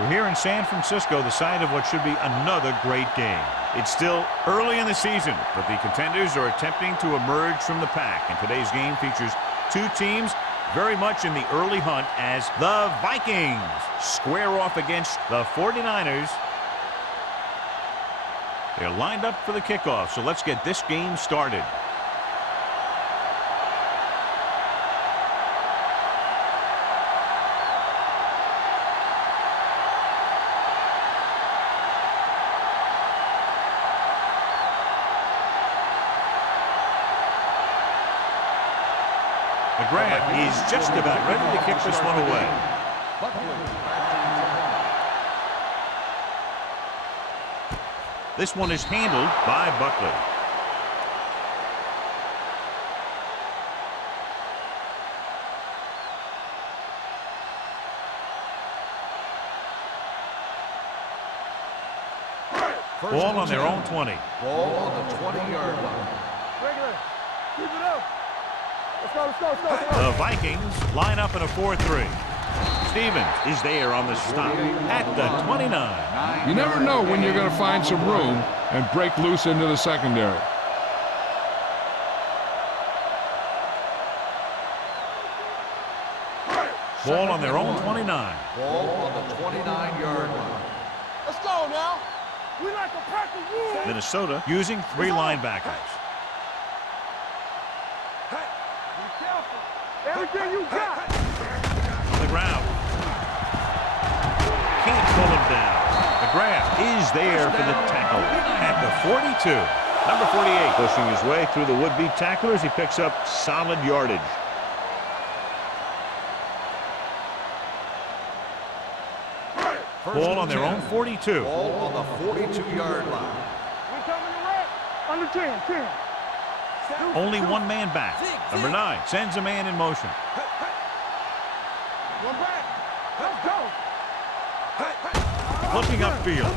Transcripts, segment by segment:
We're here in San Francisco, the site of what should be another great game. It's still early in the season, but the contenders are attempting to emerge from the pack. And today's game features two teams very much in the early hunt as the Vikings square off against the 49ers. They're lined up for the kickoff, so let's get this game started. The grab is just about ready to kick this one away. This one is handled by Buckley. Ball on their own 20. Ball on the 20-yard line. Regular. Keep it up. Let's go. The Vikings line up in a 4-3. Stevens is there on the stop at the 29. You never know when you're going to find some room and break loose into the secondary. Ball on their own 29. Ball on the 29-yard line. Let's go now. We like to practice rules. Minnesota using three linebackers. Be careful. Everything you got. On the ground. Can't pull him down. The grab is there for the tackle at the 42. Number 48 pushing his way through the would-be tacklers. He picks up solid yardage. Ball on their own 42. Ball on the 42-yard line. We coming to wreck. Under 10. Only one man back. Number 9 sends a man in motion. One back. Let's go. Looking upfield.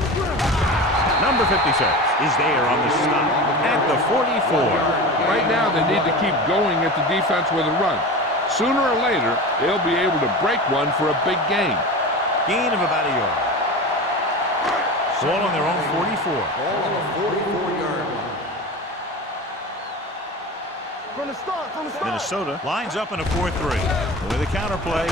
Number 56 is there on the stop at the 44. Right now, they need to keep going at the defense with a run. Sooner or later, they'll be able to break one for a big gain. Gain of about a yard. Ball on their own 44. Ball on the 44-yard line. From the start. Minnesota lines up in a 4-3. With a counter play,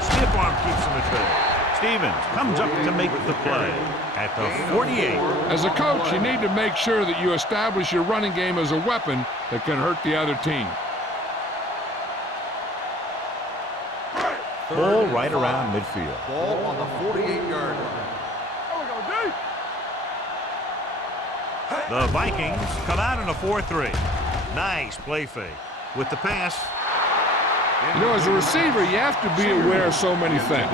stiff arm keeps him at bay. Stevens comes up to make the play at the 48. As a coach, you need to make sure that you establish your running game as a weapon that can hurt the other team. Ball right around midfield. Ball on the 48-yard line. There we go, D. The Vikings come out in a 4-3. Nice play fake. With the pass. You know, as a receiver, you have to be aware of so many things.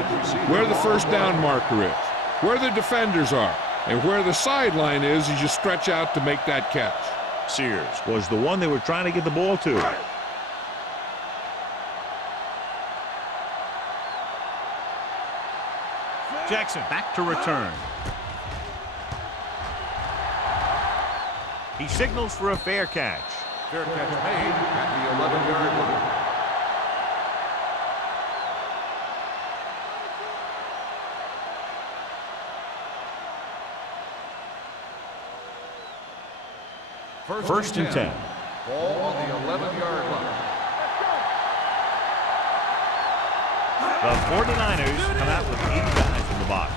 Where the first down marker is, where the defenders are, and where the sideline is as you stretch out to make that catch. Sears was the one they were trying to get the ball to. Jackson back to return. He signals for a fair catch. Fair catch made at the 11-yard line. First and 10. Ball on the 11-yard line. The 49ers come out with 8 guys in the box.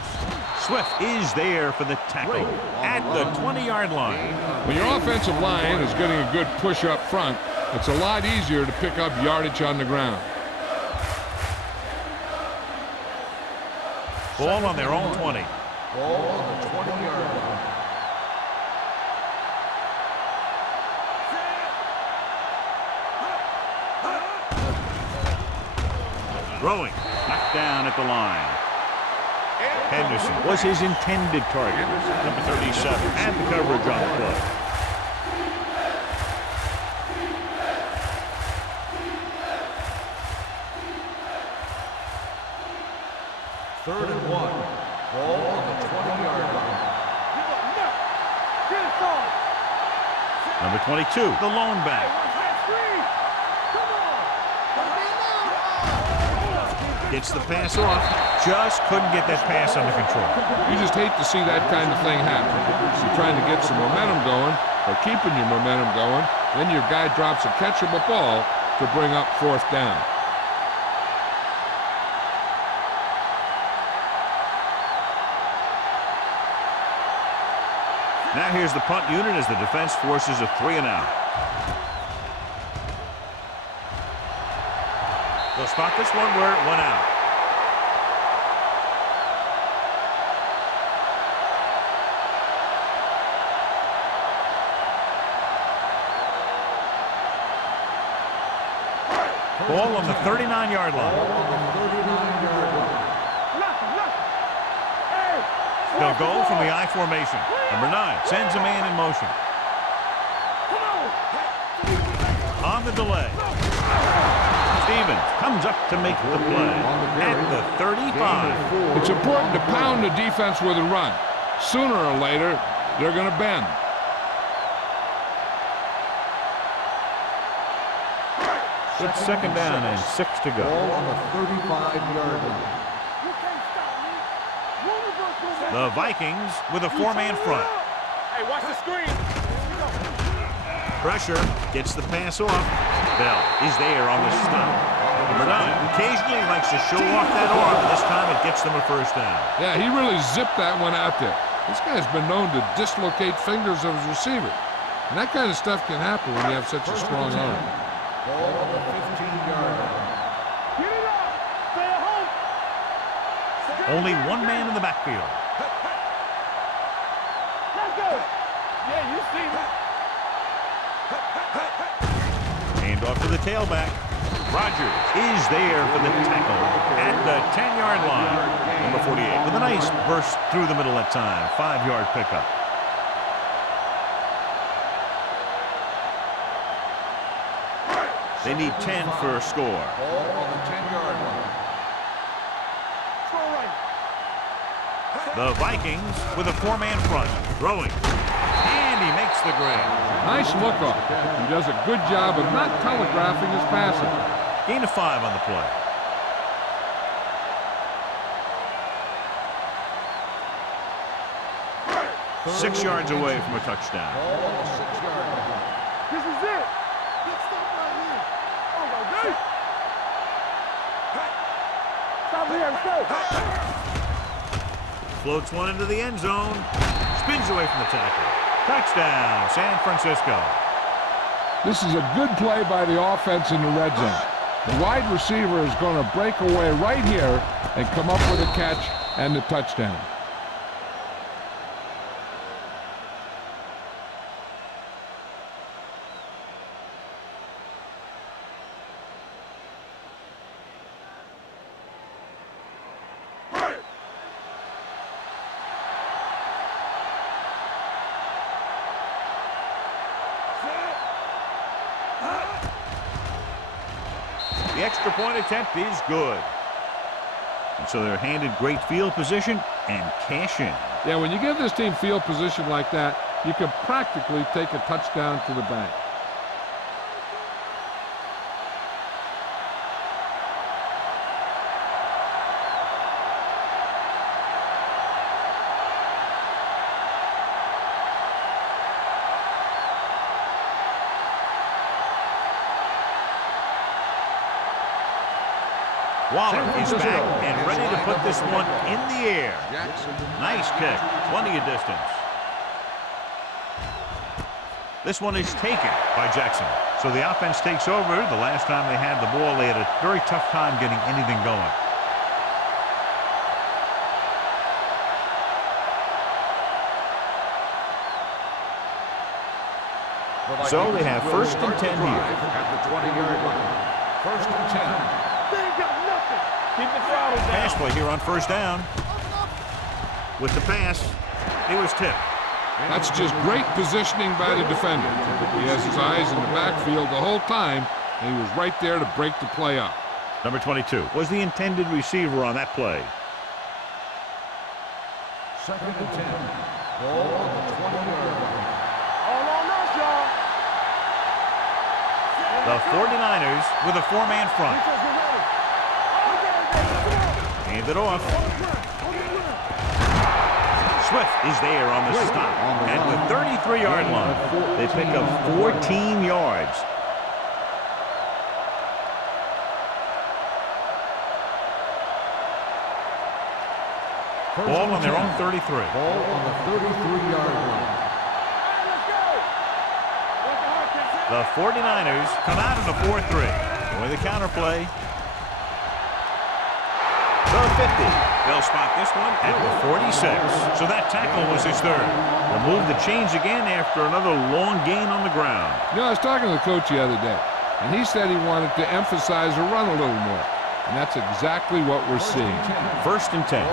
Swift is there for the tackle at the 20-yard line. When your offensive line is getting a good push up front, it's a lot easier to pick up yardage on the ground. Ball on their own 20. Ball on the 20-yard line. Throwing, knocked down at the line. Henderson was his intended target. Number 37 had the coverage on the play. Third and 1. Ball on the 20-yard line. Get it started. Number 22, the lone back. Come on. Gets the pass off. Just couldn't get that pass under control. You just hate to see that kind of thing happen. You're trying to get some momentum going, or keeping your momentum going, then your guy drops a catchable ball to bring up 4th down. Now here's the punt unit as the defense forces a 3-and-out. They'll spot this one where it went out. Ball on the 39-yard line. They'll go from the I formation. Number 9 sends a man in motion. On the delay. Stevens comes up to make the play at the 35. It's important to pound the defense with a run. Sooner or later, they're going to bend. It's 2nd down and 6 to go. Ball on the 35-yard line. The Vikings with a 4-man front. Hey, watch the screen. Pressure gets the pass off. Bell is there on the stop. Number 9 occasionally likes to show off that arm, and this time it gets them a 1st down. Yeah, he really zipped that one out there. This guy's been known to dislocate fingers of his receiver. And that kind of stuff can happen when you have such a strong arm. Ball on the 15-yard line. Get it up. Stay at home. Only one man in the backfield. Let's go. Yeah, you see me. Hand off to the tailback. Rogers is there for the tackle at the 10-yard line. Number 48 with a nice burst through the middle that time. 5-yard pickup. They need 10 for a score. Ball on the 10-yard line. The Vikings with a 4-man front. Throwing. And he makes the grab. Nice look off. He does a good job of not telegraphing his passing. Gain of 5 on the play. Six yards away from a touchdown. Ball on the 6-yard line. This is it. Let's stop right here. Oh, my God. Stop here. Let's go. Floats one into the end zone. Spins away from the tackle. Touchdown, San Francisco. This is a good play by the offense in the red zone. The wide receiver is going to break away right here and come up with a catch and the touchdown. The extra point attempt is good. And so they're handed great field position and cash in. Yeah, when you give this team field position like that, you can practically take a touchdown to the bank. Waller is back and ready to put this one in the air. Nice kick. Plenty of distance. This one is taken by Jackson. So the offense takes over. The last time they had the ball, they had a very tough time getting anything going. So they have 1st and 10 here. At the 20-yard line. 1st and 10. Keep the throttle down. Pass play here on 1st down. With the pass, it was tipped. That's just great positioning by the defender. He has his eyes in the backfield the whole time, and he was right there to break the play up. Number 22 was the intended receiver on that play. 2nd and 10. Ball on the 20-yard line. All on us, y'all. The 49ers with a 4-man front. Defense, get ready. Hand it off. Swift is there on the stop at the 33-yard line. They pick up 14 yards. Ball on their own 33. Ball on the 33-yard line. The 49ers come out in a 4-3. Going the counter play. The 50. They'll spot this one at the 46. So that tackle was his third. They'll move the chains again after another long gain on the ground. You know, I was talking to the coach the other day, and he said he wanted to emphasize the run a little more. And that's exactly what we're seeing. First and 10.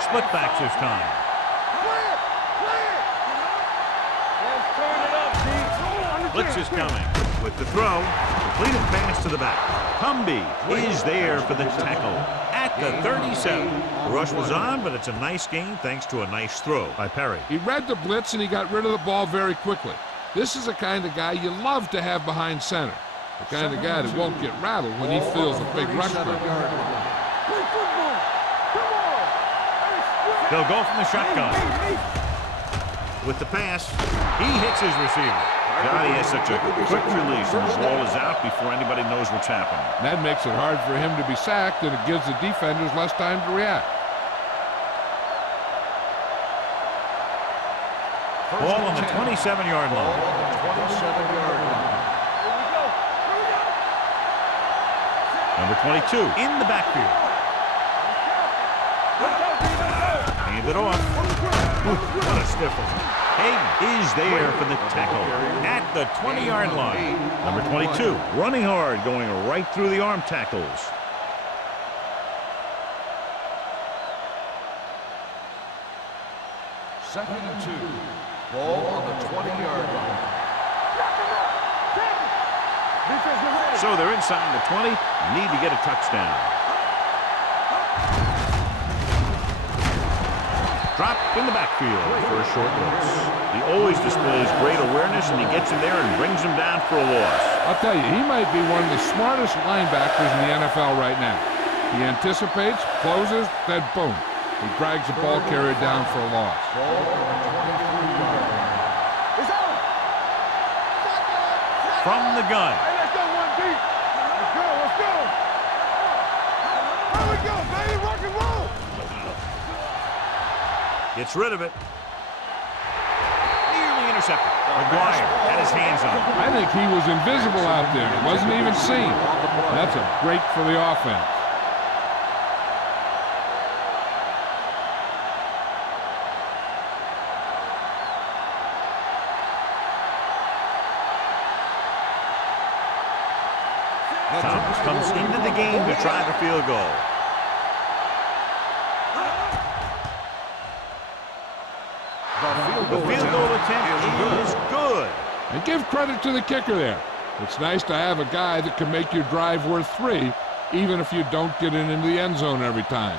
Split backs this time. Blitz is coming. With the throw, completed pass to the back. Cumby is there for the tackle at the 37. The rush was on, but it's a nice gain thanks to a nice throw by Perry. He read the blitz, and he got rid of the ball very quickly. This is the kind of guy you love to have behind center. The kind of guy that won't get rattled when he feels a big rush break. They'll go from the shotgun. With the pass, he hits his receiver. God, he has such a quick release, and the ball is out before anybody knows what's happening. That makes it hard for him to be sacked, and it gives the defenders less time to react. Ball on the 27-yard line. Number 22 in the backfield. Hand it off. What a stifle. Hayden is there for the tackle at the 20-yard line. Number 22 running hard, going right through the arm tackles. Second and 2. Ball on the 20-yard line. So they're inside the 20. Need to get a touchdown. Drop in the backfield for a short loss. He always displays great awareness, and he gets in there and brings him down for a loss. I'll tell you, he might be one of the smartest linebackers in the NFL right now. He anticipates, closes, then boom. He drags the ball carrier down for a loss. From the gun. Hey, let's go one deep. Let's go, let's go. Here we go, baby, rock and roll. Gets rid of it. Nearly intercepted. McGuire had his hands on it. I think he was invisible out there. He wasn't even seen. That's a break for the offense. Thomas comes into the game to try the field goal. The field goal attempt is good. And give credit to the kicker there. It's nice to have a guy that can make your drive worth 3, even if you don't get it into the end zone every time.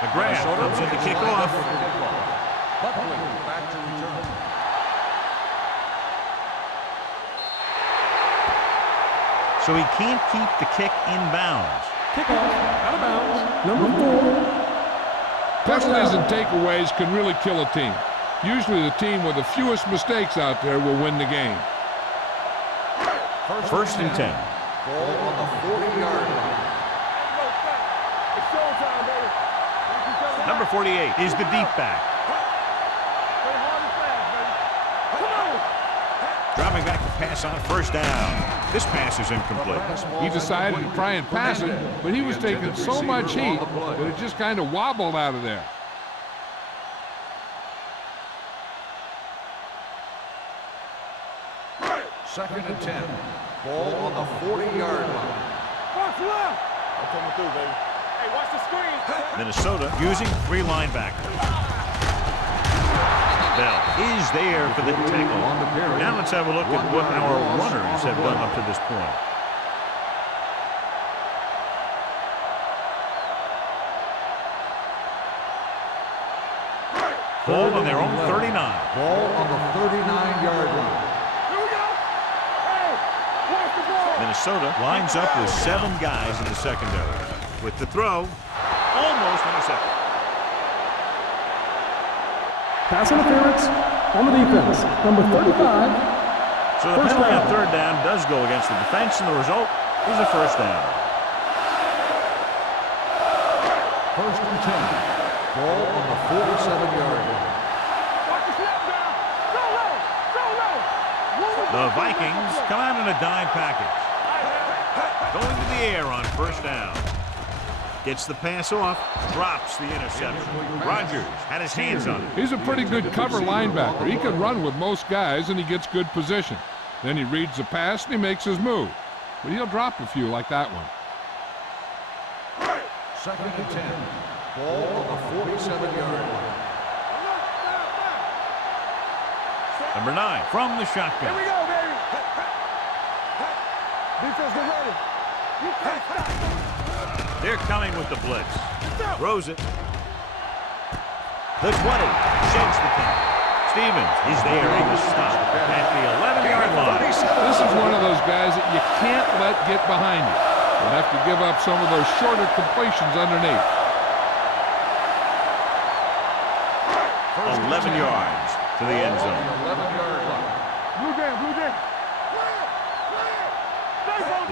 McGrath comes in to kick off. Back to return. So he can't keep the kick in bounds. Kickoff, out of bounds, number 4. Penalties and takeaways can really kill a team. Usually the team with the fewest mistakes out there will win the game. First and 10. Ball on the 40-yard line. It's showtime, baby. Number 48 is the deep back. Play hard and fast, baby. Come on. Dropping back to pass on first down. This pass is incomplete. He decided to try and pass it, but he was taking so much heat that it just kind of wobbled out of there. Second and 10. Ball on the 40-yard line. Box left. I'm coming through, baby. Hey, watch the screen. Minnesota using 3 linebackers. Bell is there for the tackle. Now let's have a look at what our runners have done up to this point. Ball on their own 39. Ball on the 39-yard line. Here we go. Hey, watch the ball. Minnesota lines up with 7 guys in the secondary. With the throw, almost intercepted. Pass interference on the defense. Number 35. So the penalty on third down does go against the defense, and the result is a first down. First and 10. Ball on the 47-yard line. Watch the snap down. Go low. Go low. The Vikings come out in a dime package. Going to the air on first down. Gets the pass off, drops the interception. Rodgers had his hands on it. He's a pretty good cover linebacker. He can run with most guys, and he gets good position. Then he reads the pass, and he makes his move. But he'll drop a few like that one. Second and 10. Ball on the 47-yard line. Number 9 from the shotgun. Here we go, baby. Defense, get ready. You can't stop. They're coming with the blitz. Throws it. The 20. Shakes the 10. Stevens is there on the stop at the 11-yard line. This is one of those guys that you can't let get behind you. You'll have to give up some of those shorter completions underneath. 11 yards to the end zone. 11-yard line. Blue jam, blue jam.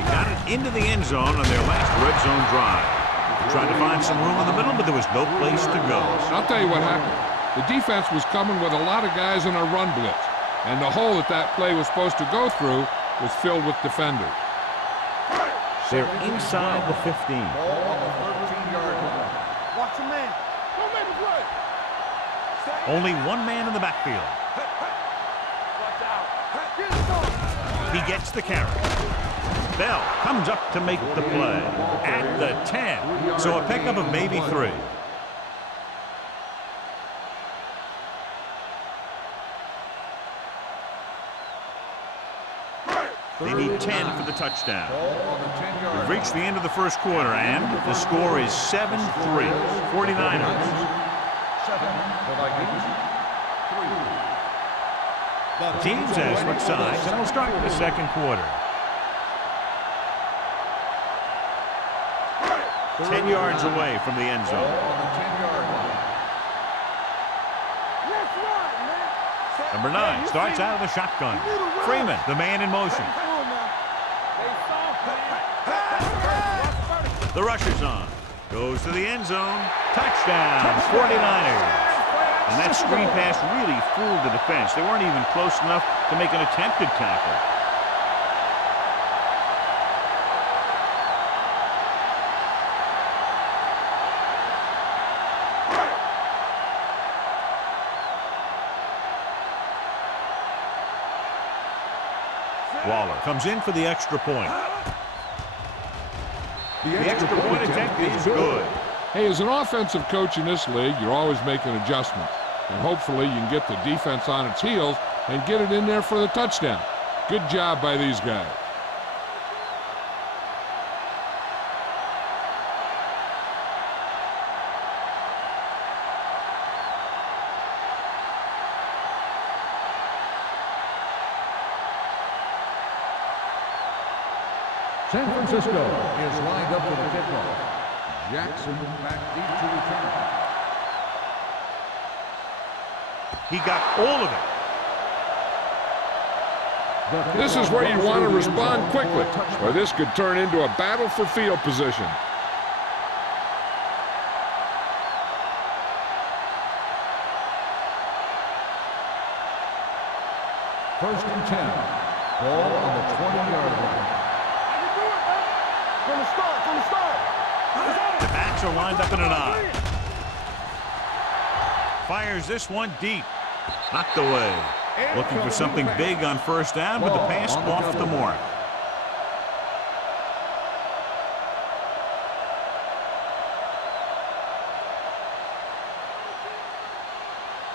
They got it into the end zone on their last red zone drive. They tried to find some room in the middle, but there was no place to go. I'll tell you what happened. The defense was coming with a lot of guys in a run blitz, and the hole that play was supposed to go through was filled with defenders. They're inside the 15. Ball on the 13-yard line. Watch your man. Don't make a play. Only one man in the backfield. Watch out. Get it going. He gets the carry. Bell comes up to make the play at the 10. So a pickup of maybe 3. They need 10 for the touchdown. We've reached the end of the first quarter, and the score is 7-3. 49ers. 7. The Vikings. 3. Teams as switch sides, and we'll start with the second quarter. 10 yards away from the end zone. On the 10-yard line. Let's run, man. Number 9 starts out of the shotgun. Freeman, the man in motion. Come on now. They soft, man. The rusher's on. Goes to the end zone. Touchdown, 49ers. And that screen pass really fooled the defense. They weren't even close enough to make an attempted tackle. Waller comes in for the extra point. The extra point attempt is good. Hey, as an offensive coach in this league, you're always making adjustments. And hopefully you can get the defense on its heels and get it in there for the touchdown. Good job by these guys. San Francisco is lined up for the kickoff. Jackson back deep to return. He got all of it. This is where you want to respond quickly, or this could turn into a battle for field position. First and 10. Ball on the 20-yard line. From the start. The backs are lined up in an I. Fires this one deep. Knocked away. Looking for something big on first down, but the pass off the mark.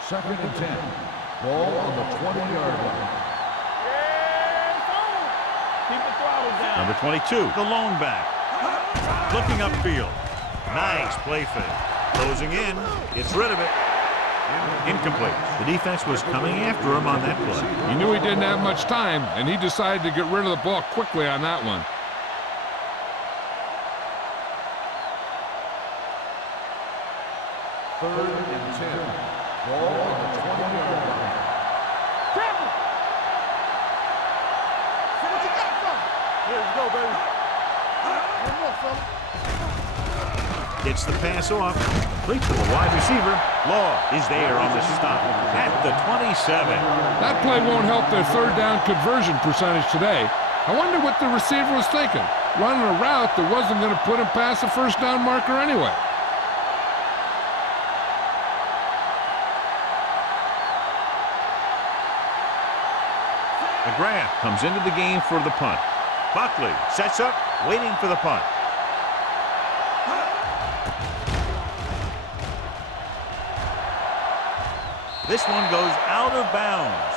Second and 10. Ball on the 20-yard line. Keep the throttle down. Number 22, the lone back. Looking upfield. Nice play fake. Closing in. Gets rid of it. Incomplete. The defense was coming after him on that play. He knew he didn't have much time, and he decided to get rid of the ball quickly on that one. Third and 10. Ball on the 20-yard line. Tackle! See what you got, son. Here we go, baby. One more, son. Gets the pass off. Complete to the wide receiver. Law is there on the stop at the 27. That play won't help their third down conversion percentage today. I wonder what the receiver was thinking, running a route that wasn't going to put him past the first down marker anyway. McGrath comes into the game for the punt. Buckley sets up, waiting for the punt. This one goes out of bounds.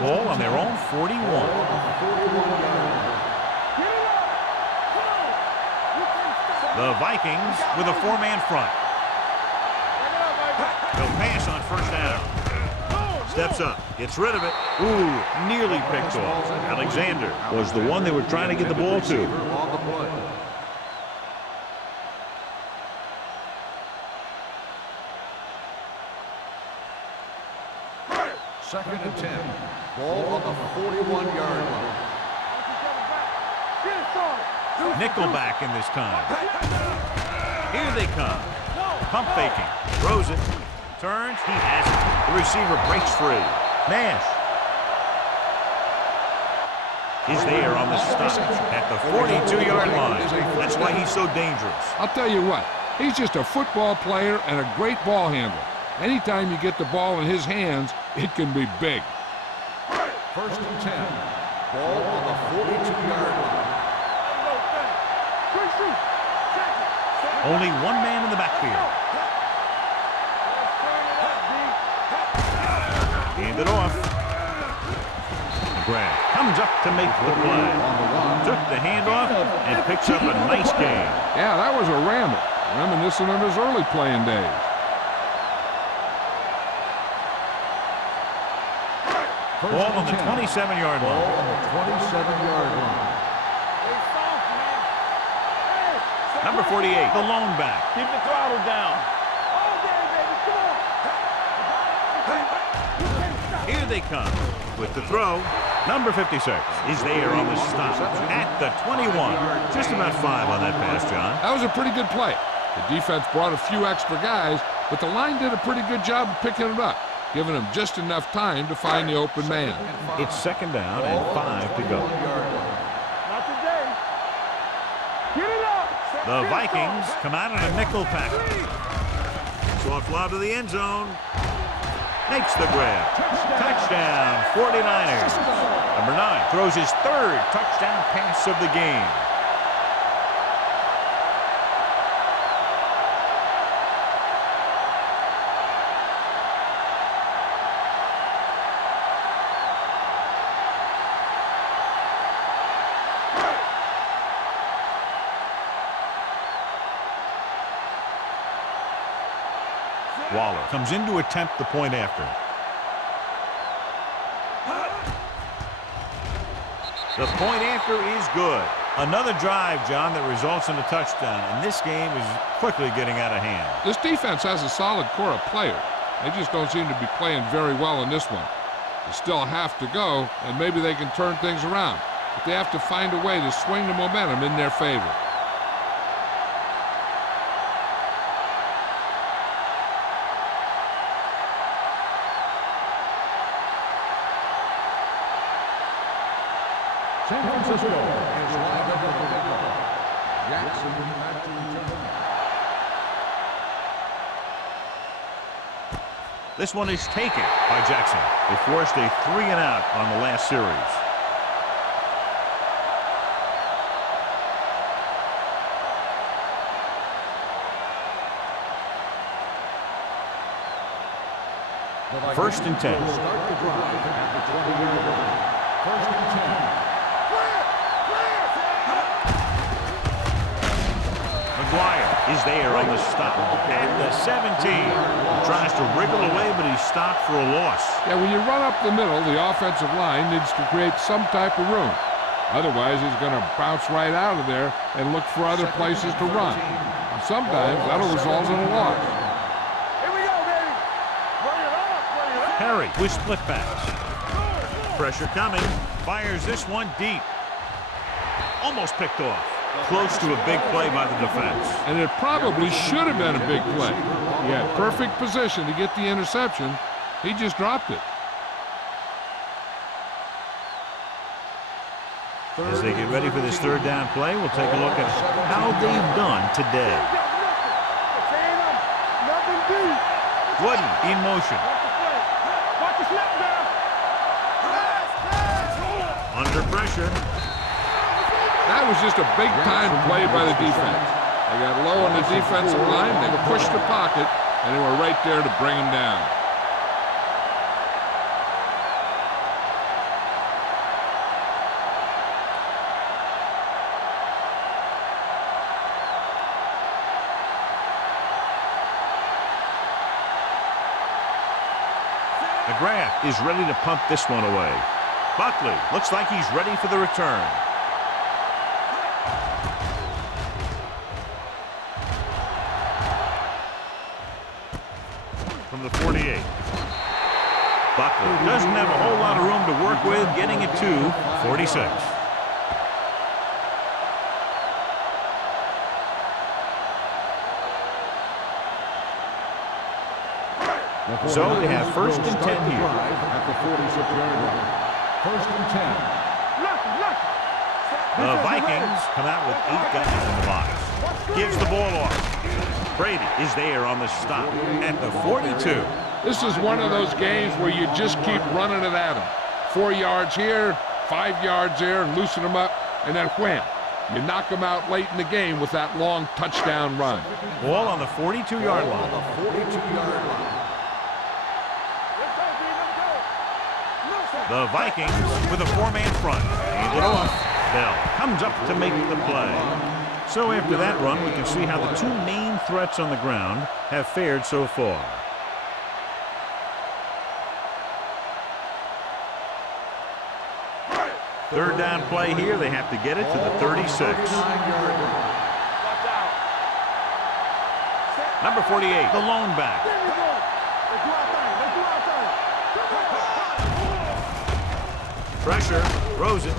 Ball on their own 41. The Vikings with a four-man front. They'll pass on first down. Steps up, gets rid of it. Ooh, nearly picked off. Alexander was the one they were trying to get the ball to. Second and 10. Ball on the 41-yard line. Nickelback in this time. Here they come. Pump faking. Throws it. Turns. He has it. The receiver breaks free. Nash is there on the stop at the 42-yard line. That's why he's so dangerous. I'll tell you what, he's just a football player and a great ball handler. Anytime you get the ball in his hands, it can be big. First and 10. Ball on the 42-yard line. Only one man in the backfield. Hand it off. McGrath comes up to make the play. Took the handoff and picks up a nice gain. Yeah, that was a ramble, reminiscent of his early playing days. Ball on the 27-yard line. Ball on the 27-yard line. Number 48, the lone back. Keep the throttle down. Here they come with the throw. Number 56 is there on the stop at the 21. Just about 5 on that pass, John. That was a pretty good play. The defense brought a few extra guys, but the line did a pretty good job of picking it up, giving them just enough time to find the open man. It's second down and 5 to go. Not today. Get it up. The Vikings come out in a nickel package. Soft lob to the end zone. Makes the grab. Touchdown, 49ers. Number 9 throws his third touchdown pass of the game. Waller comes in to attempt the point after. The point after is good. Another drive, John, that results in a touchdown, and this game is quickly getting out of hand. This defense has a solid core of players. They just don't seem to be playing very well in this one. They still have to go, and maybe they can turn things around. But they have to find a way to swing the momentum in their favor. San Francisco is lined up for the kickoff. Jackson back to return. This one is taken by Jackson. They forced a 3-and-out on the last series. First and 10. Start the drive at the 20-yard is there on the stop at the 17. Tries to wriggle away, but he's stopped for a loss. Yeah, when you run up the middle, the offensive line needs to create some type of room. Otherwise, he's going to bounce right out of there and look for other places to run. And sometimes that'll result in a loss. Here we go, baby. Bring it up, bring it up. Perry with split pass. Pressure coming. Fires this one deep. Almost picked off. Close to a big play by the defense. And it probably should have been a big play. He had perfect position to get the interception. He just dropped it. As they get ready for this third down play, we'll take a look at how they've done today. Wooden in motion. Watch the snap down. Under pressure. That was just a big-time play by the defense. They got low on the defensive line, they pushed the pocket, and they were right there to bring him down. McGrath is ready to punt this one away. Buckley looks like he's ready for the return. From the 48. Buckley doesn't have a whole lot of room to work with, getting it to 46. So we have first and 10 here. At the 46-yard line. First and 10. The Vikings come out with 8 guys in the box. Gives the ball off. Brady is there on the stop at the 42. This is one of those games where you just keep running it at them. 4 yards here, 5 yards there, and loosen them up, and then wham. You knock them out late in the game with that long touchdown run. Ball on the 42-yard line. The 42-yard line. The Vikings with a 4-man front. Hand it off. Bell comes up to make the play. So after that run, we can see how the two main threats on the ground have fared so far. Third down play here. They have to get it to the 36. Number 48, the lone back. Pressure, throws it.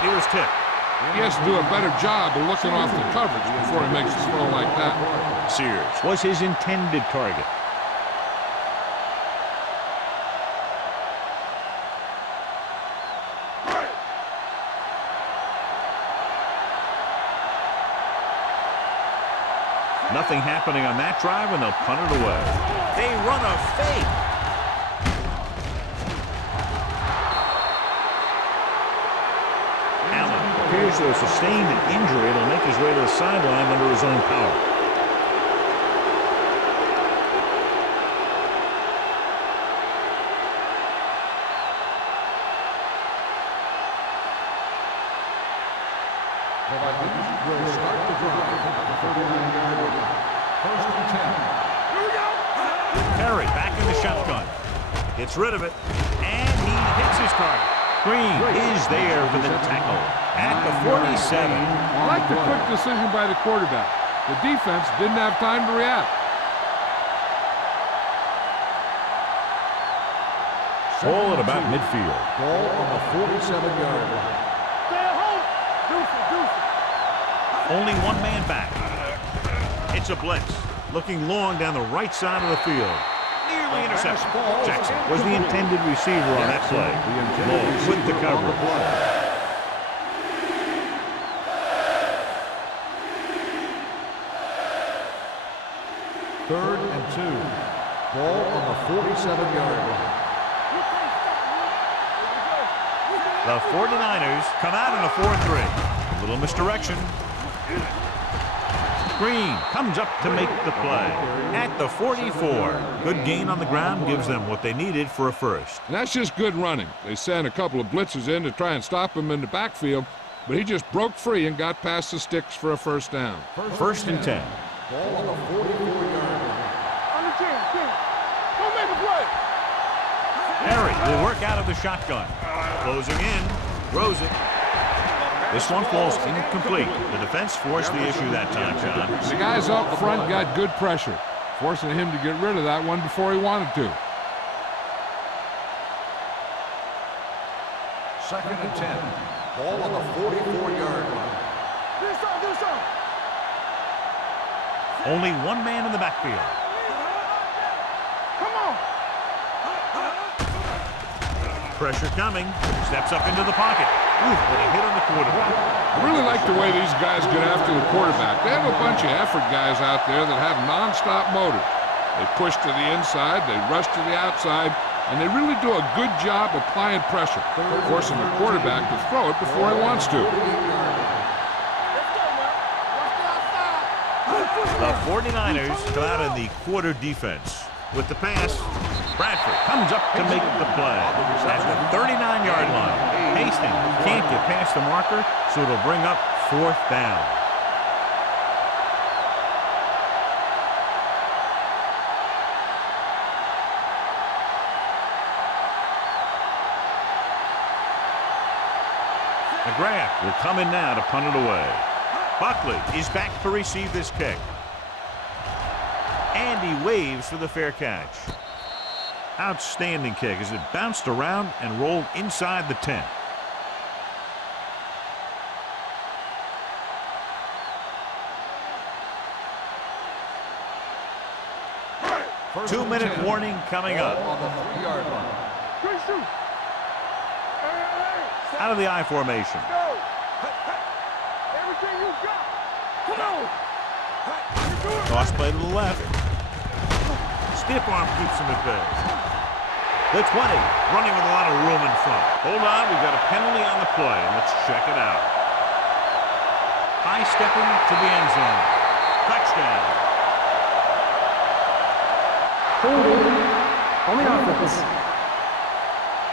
He was tipped. He has to do a better job of looking off the coverage before he makes a throw like that. Sears was his intended target. Nothing happening on that drive, and they'll punt it away. They run a fake. Appears to have sustained an injury. It'll make his way to the sideline under his own power. The Vikings will start the drive at the 39-yard line. First and 10. Perry back in the shotgun. Gets rid of it, and he hits his target. Green is there for the tackle at the 47. I like the quick decision by the quarterback. The defense didn't have time to react. Ball at about midfield. Ball on the 47-yard line. Stay at home. Deuce. Only one man back. It's a blitz. Looking long down the right side of the field. Nearly intercepted. Jackson was the intended receiver on that play. Long with the coverage. Third and 2. Ball on the 47-yard line. The 49ers come out in a 4-3. A little misdirection. Green comes up to make the play at the 44. Good gain on the ground gives them what they needed for a first. And that's just good running. They sent a couple of blitzers in to try and stop him in the backfield, but he just broke free and got past the sticks for a first down. First and 10. Ball on the 44-yard line. On the 10. Don't make a play. Harry will work out of the shotgun. Closing in, throws it. This one falls incomplete. The defense forced the issue that time, John. The guys up front got good pressure, forcing him to get rid of that one before he wanted to. Second and 10. Ball on the 44-yard line. Do something. Only one man in the backfield. Come on. Pressure coming. Steps up into the pocket. Ooh, what a hit on the quarterback. I really like the way these guys get after the quarterback. They have a bunch of effort guys out there that have nonstop motors. They push to the inside, they rush to the outside, and they really do a good job applying pressure, forcing the quarterback to throw it before he wants to. The 49ers come out in the quarter defense. With the pass, Bradford comes up to make the play. At the 39-yard line, Hastings can't get past the marker, so it'll bring up fourth down. McGrath will come in now to punt it away. Buckley is back to receive this kick. And he waves for the fair catch. Outstanding kick as it bounced around and rolled inside the 10. Two-minute warning coming up. On the 3-yard line. Good shoot. Out of the I formation. Go. Everything you got. Come on. Toss play to the left. Stiff arm keeps him at bay. The 20, running with a lot of room in front. Hold on, we've got a penalty on the play, and let's check it out. High stepping to the end zone. Touchdown. Holding on the offense.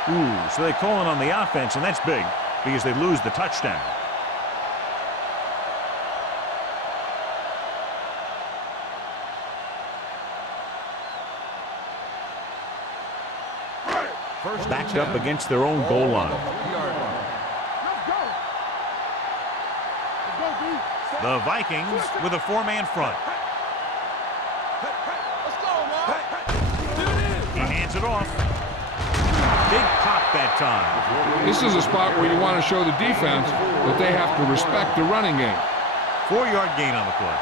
Ooh, so they call it on the offense, and that's big because they lose the touchdown. Backed up against their own goal line. Let's go. Let's go, D. The Vikings with a four-man front. Let's go, man. He hands it off. Big pop that time. This is a spot where you want to show the defense that they have to respect the running game. 4-yard gain on the play.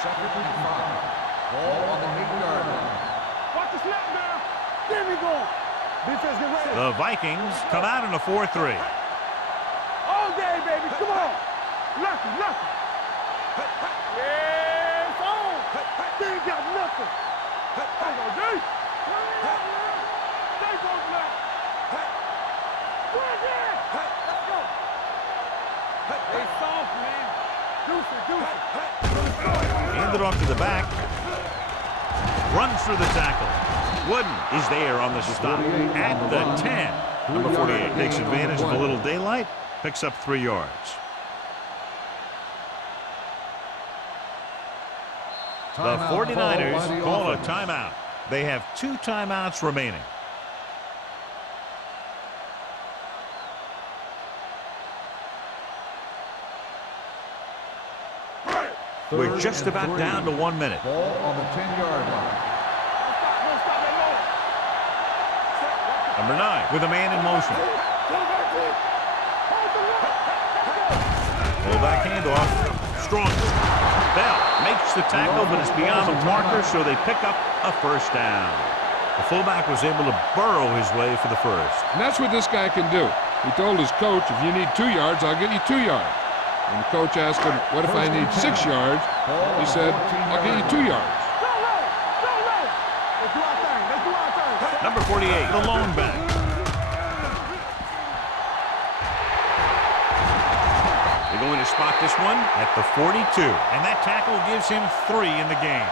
Second and 5. Ball on the 8-yard line. Watch the snap now. There we go. Defense get ready. The Vikings come out in a 4-3. All day, baby. Come on. Lucky. Yeah, it's on. They ain't got nothing. There you go, D. They go now. Right there. Let's go. They soft, man. Deuce. Handed off to the back. Runs through the tackle. Wooden is there on the stop at the 10. Number 48 takes advantage of a little daylight. Picks up 3 yards. The 49ers call a timeout. They have 2 timeouts remaining. We're just about down to 1 minute. Ball on the 10-yard line. Number 9 with a man in motion. Fullback handoff. Strong. Bell makes the tackle, but it's beyond the marker, so they pick up a first down. The fullback was able to burrow his way for the first. And that's what this guy can do. He told his coach, if you need 2 yards, I'll give you 2 yards. When the coach asked him, what if I need 6 yards? He said, I'll give you 2 yards. Let's do our thing. Number 48, the lone back. They're going to spot this one at the 42. And that tackle gives him 3 in the game.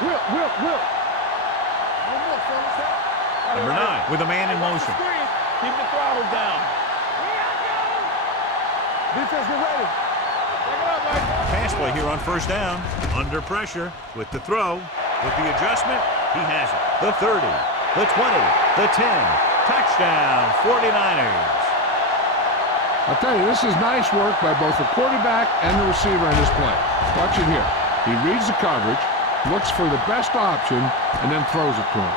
Will. No more, fellas. Number 9 with a man in motion. Keep the throttle down. Defense, get ready. Take it up, Mike. Pass play here on first down. Under pressure with the throw. With the adjustment, he has it. The 30, the 20, the 10. Touchdown, 49ers. I'll tell you, this is nice work by both the quarterback and the receiver in this play. Watch it here. He reads the coverage, looks for the best option, and then throws it to him.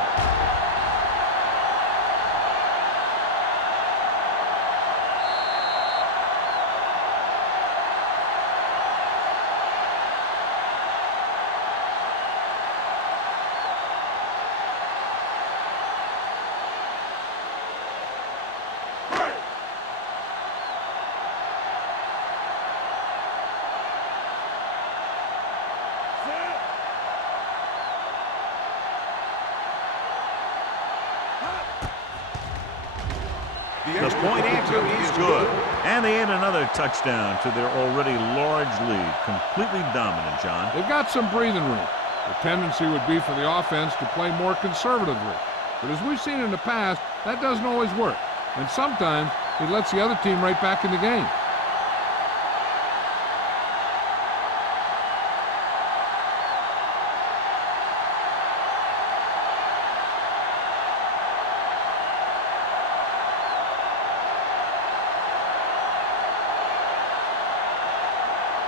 The point after is good. And they add another touchdown to their already large lead. Completely dominant, John. They've got some breathing room. The tendency would be for the offense to play more conservatively. But as we've seen in the past, that doesn't always work. And sometimes it lets the other team right back in the game.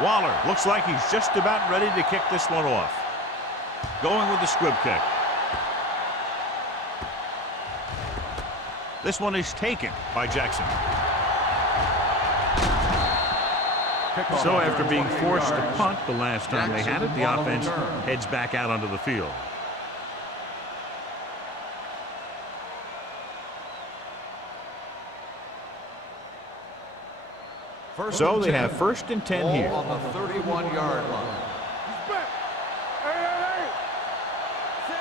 Waller looks like he's just about ready to kick this one off. Going with the squib kick. This one is taken by Jackson. So after being forced to punt the last time they had it, the offense heads back out onto the field. So they have 1st and 10 here. On the 31-yard line.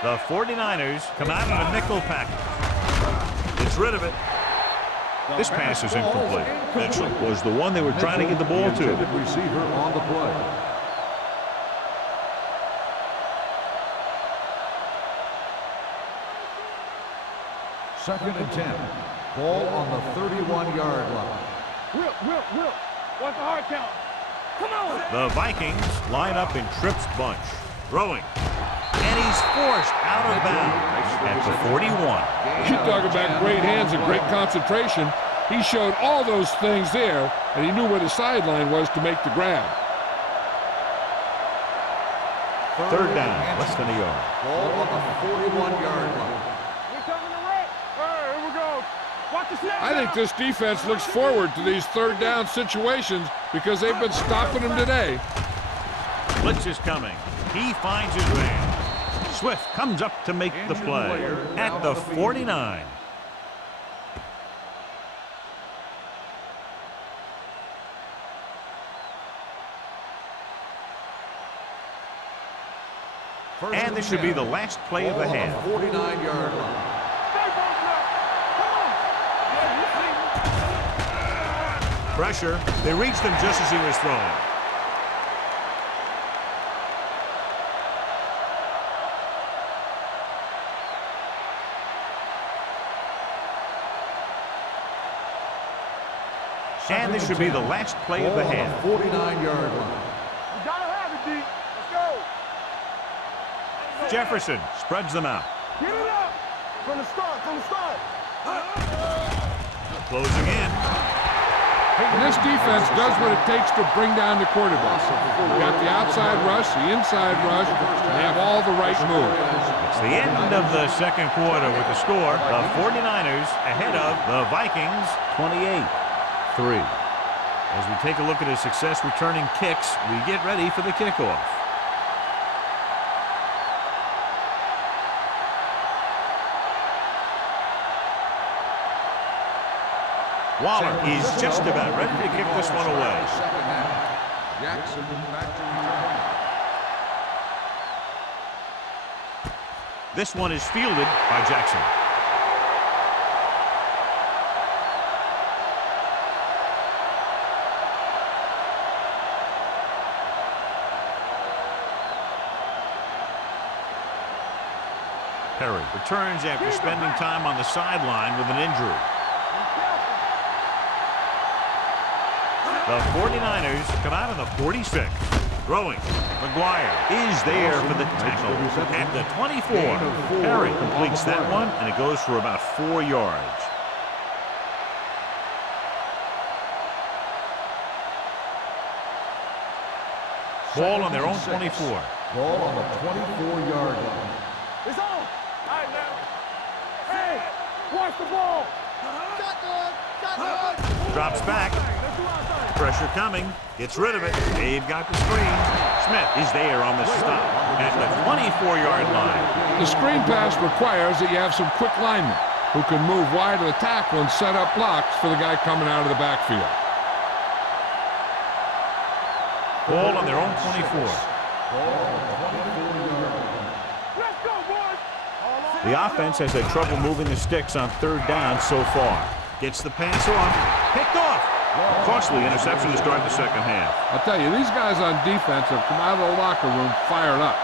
The 49ers come out in a nickel package. Gets rid of it. This pass is incomplete. Mitchell was the one they were trying to get the ball to. Receiver on the play. Second and 10. Ball on the 31-yard line. Will. What's the hard count? Come on. The Vikings line up in Tripp's bunch. Throwing. And he's forced out of bounds at the 41. You talk about great hands and great concentration. He showed all those things there, and he knew where the sideline was to make the grab. 3rd down, less than a yard. Ball on the 41-yard line. We coming to wreck. Here we go. Watch the snap. I think this defense looks forward to these 3rd down situations because they've been stopping them today. Blitz is coming. He finds his man. Swift comes up to make the play at the 49. And this should be the last play of the half. 49-yard line. Pressure. They reached him just as he was throwing. And this should be the last play of the half. 49-yard line. We gotta have it, D. Let's go. Jefferson spreads them out. Get it up. From the start. Closing in. And this defense does what it takes to bring down the quarterback. They got the outside rush, the inside rush, and they have all the right moves. It's the end of the second quarter with the score. The 49ers ahead of the Vikings 28-3. As we take a look at his success returning kicks, we get ready for the kickoff. Waller is just about ready to kick this one away. Second half. Jackson back to return. This one is fielded by Jackson. Perry returns after spending time on the sideline with an injury. The 49ers come out of the 46. Throwing. McGuire is there for the tackle at the 24. Perry completes that one, and it goes for about 4 yards. Ball on their own 24. Ball on the 24-yard line. It's on. All right, now. Hey, watch the ball. Shotgun. Drops back. Pressure coming. Gets rid of it. They've got the screen. Smith is there on the stop at the 24-yard line. The screen pass requires that you have some quick linemen who can move wide of the tackle and set up blocks for the guy coming out of the backfield. Ball on their own 24. Let's go, boys. The offense has had trouble moving the sticks on 3rd down so far. Gets the pass off. Picked off. Costly interception to start the second half. I'll tell you, these guys on defense have come out of the locker room fired up.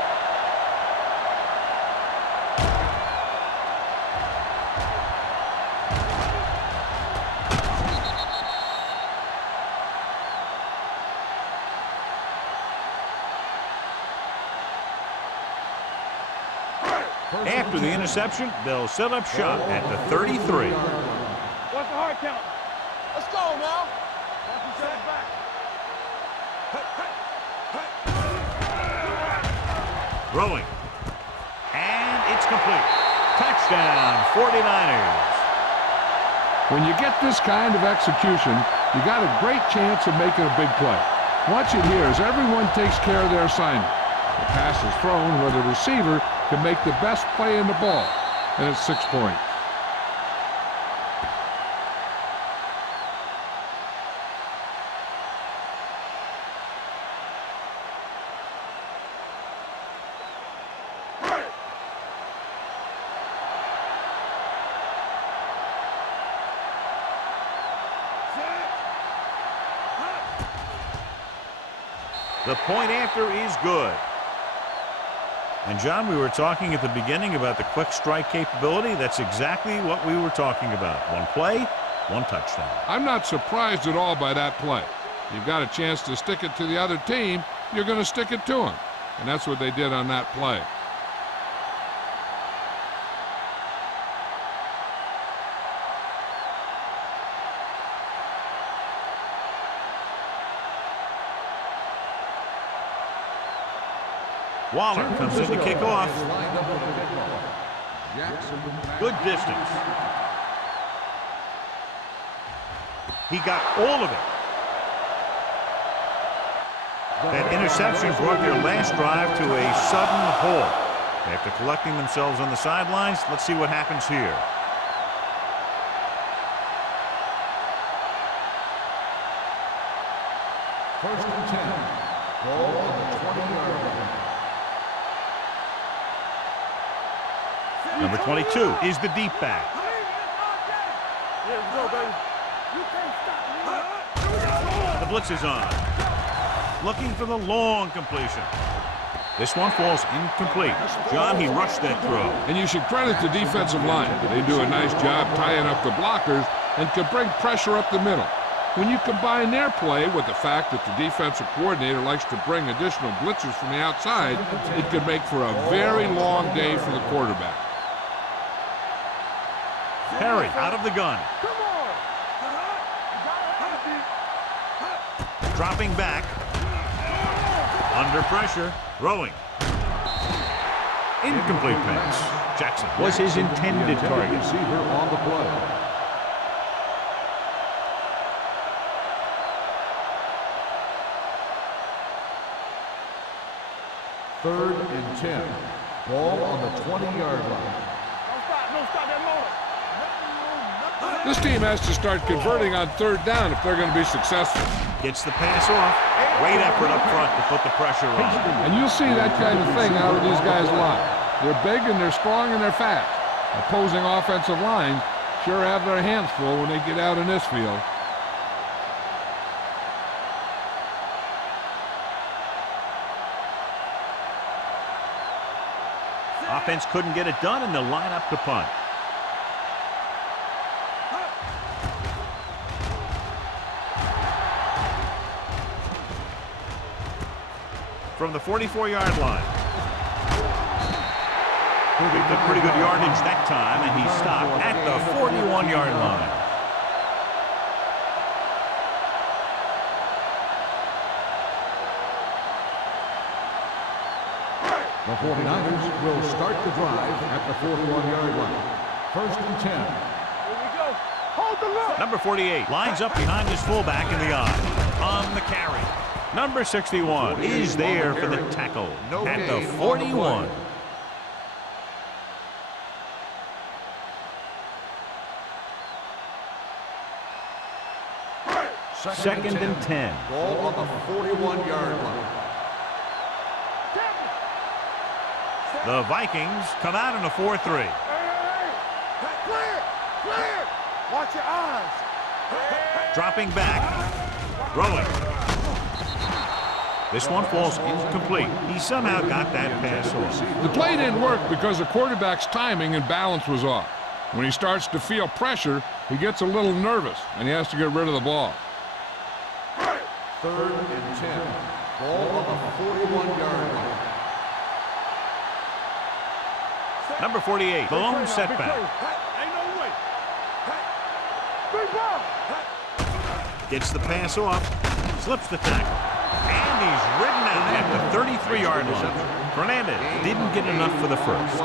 After the interception, they'll set up shop at the 33. What's the hard count? Let's go now. Watch your set back. Throwing. And it's complete. Touchdown, 49ers. When you get this kind of execution, you got a great chance of making a big play. Watch it here as everyone takes care of their assignment. The pass is thrown where the receiver can make the best play in the ball, and it's 6 points. The point after is good. And, John, we were talking at the beginning about the quick strike capability. That's exactly what we were talking about. One play, one touchdown. I'm not surprised at all by that play. You've got a chance to stick it to the other team, you're going to stick it to them. And that's what they did on that play. Waller comes in to kick off. Good distance. He got all of it. That interception brought their last drive to a sudden halt. After collecting themselves on the sidelines, let's see what happens here. First and 10. Ball on the 20-yard line. Number 22 is the deep back. Here we go, baby. You can't stop me. The blitz is on. Looking for the long completion. This one falls incomplete. John, he rushed that throw. And you should credit the defensive line. They do a nice job tying up the blockers and can bring pressure up the middle. When you combine their play with the fact that the defensive coordinator likes to bring additional blitzers from the outside, it could make for a very long day for the quarterback. Perry out of the gun. Come on. Dropping back. Under pressure. Throwing. Incomplete pass. Jackson was his intended target. Receiver on the play. Third and 10. Ball on the 20-yard line. Don't stop that motor. This team has to start converting on 3rd down if they're going to be successful. Gets the pass off. Great effort up front to put the pressure on. And you'll see that kind of thing out of these guys a lot. They're big and they're strong and they're fast. Opposing offensive lines sure have their hands full when they get out in this field. Offense couldn't get it done, and they'll line up to punt. From the 44-yard line. Picked up pretty good yardage that time, and he stopped at the 41-yard line. The 49ers will start the drive at the 41-yard line. 1st and 10. Here we go. Hold the look. Number 48 lines up behind his fullback in the eye. On the carry. Number 61 is there for the tackle at the 41. Second and 10. Ball on the 41-yard line. The Vikings come out in a 4-3. Hey, clear, clear. Watch your eyes. Dropping back, throwing. This one falls incomplete. He somehow got that pass off. The play didn't work because the quarterback's timing and balance was off. When he starts to feel pressure, he gets a little nervous, and he has to get rid of the ball. 3rd and 10. Ball on the 41-yard line. Number 48, the lone setback. Ain't no way. Big ball. Gets the pass off, slips the tackle, and he's ridden out at the 33-yard line. Fernandez didn't get enough for the first.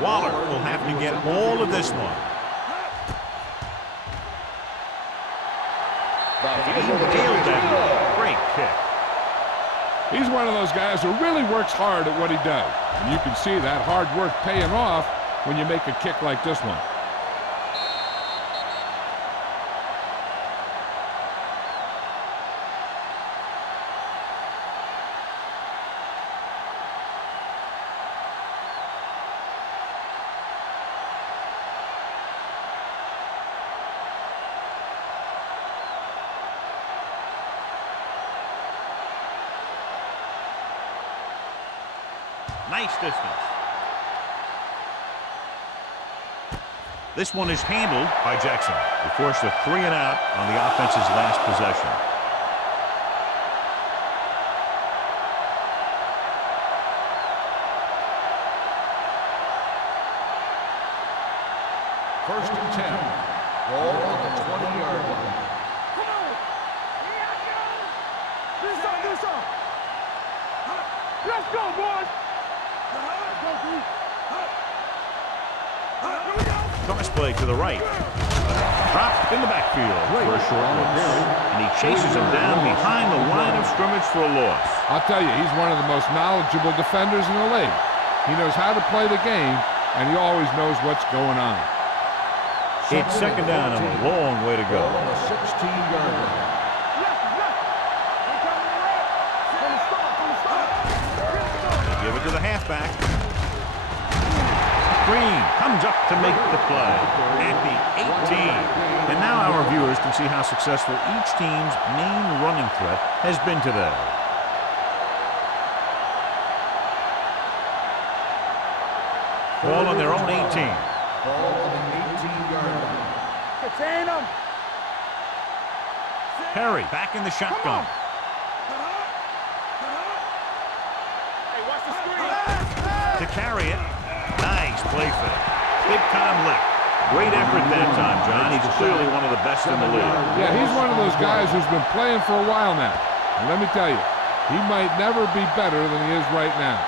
Waller will have to get all of this one. He nailed that. Great kick. He's one of those guys who really works hard at what he does. And you can see that hard work paying off when you make a kick like this one. Nice distance. This one is handled by Jackson. They forced a 3 and out on the offense's last possession. First and 10. Ball on the 20-yard line. Come on. Here I go. This up. Let's go, boys. Cross play to the right. Dropped in the backfield for a short loss. And he chases him down behind the line of scrimmage for a loss. I'll tell you, he's one of the most knowledgeable defenders in the league. He knows how to play the game, and he always knows what's going on. It's second down and a long way to go. Ball on the 16-yard line. Give it to the halfback. Green comes up to make the play at the 18. And now our viewers can see how successful each team's main running threat has been today. Ball on their own 18. Ball on the 18-yard line. Contain them. Perry back in the shotgun. Hey, watch the screen. To carry it. Nice play fake. Big time lick. Great effort that time, John. He's clearly one of the best in the league. Yeah, he's one of those guys who's been playing for a while now. And let me tell you, he might never be better than he is right now.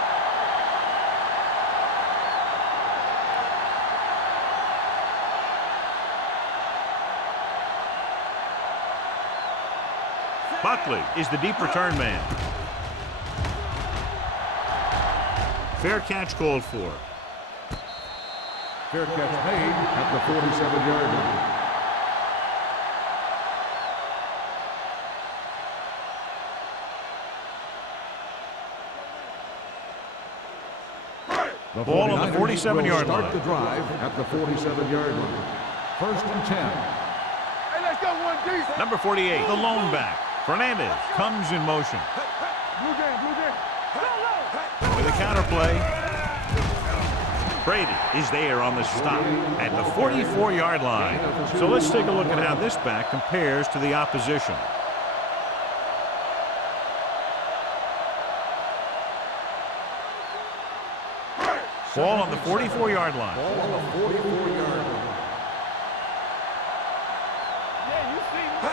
Buckley is the deep return man. Fair catch called for. Fair catch made at the 47-yard line. The Ball on the 49ers 47-yard will line. start the drive at the 47-yard line. 1st and 10. Hey, let's go one deep. Number 48, the lone back. Fernandez comes in motion. Blue game, blue game. Go, With a counter play, Brady is there on the stop at the 44-yard line. So let's take a look at how this back compares to the opposition. Ball on the 44-yard line. Ball on the 44-yard line.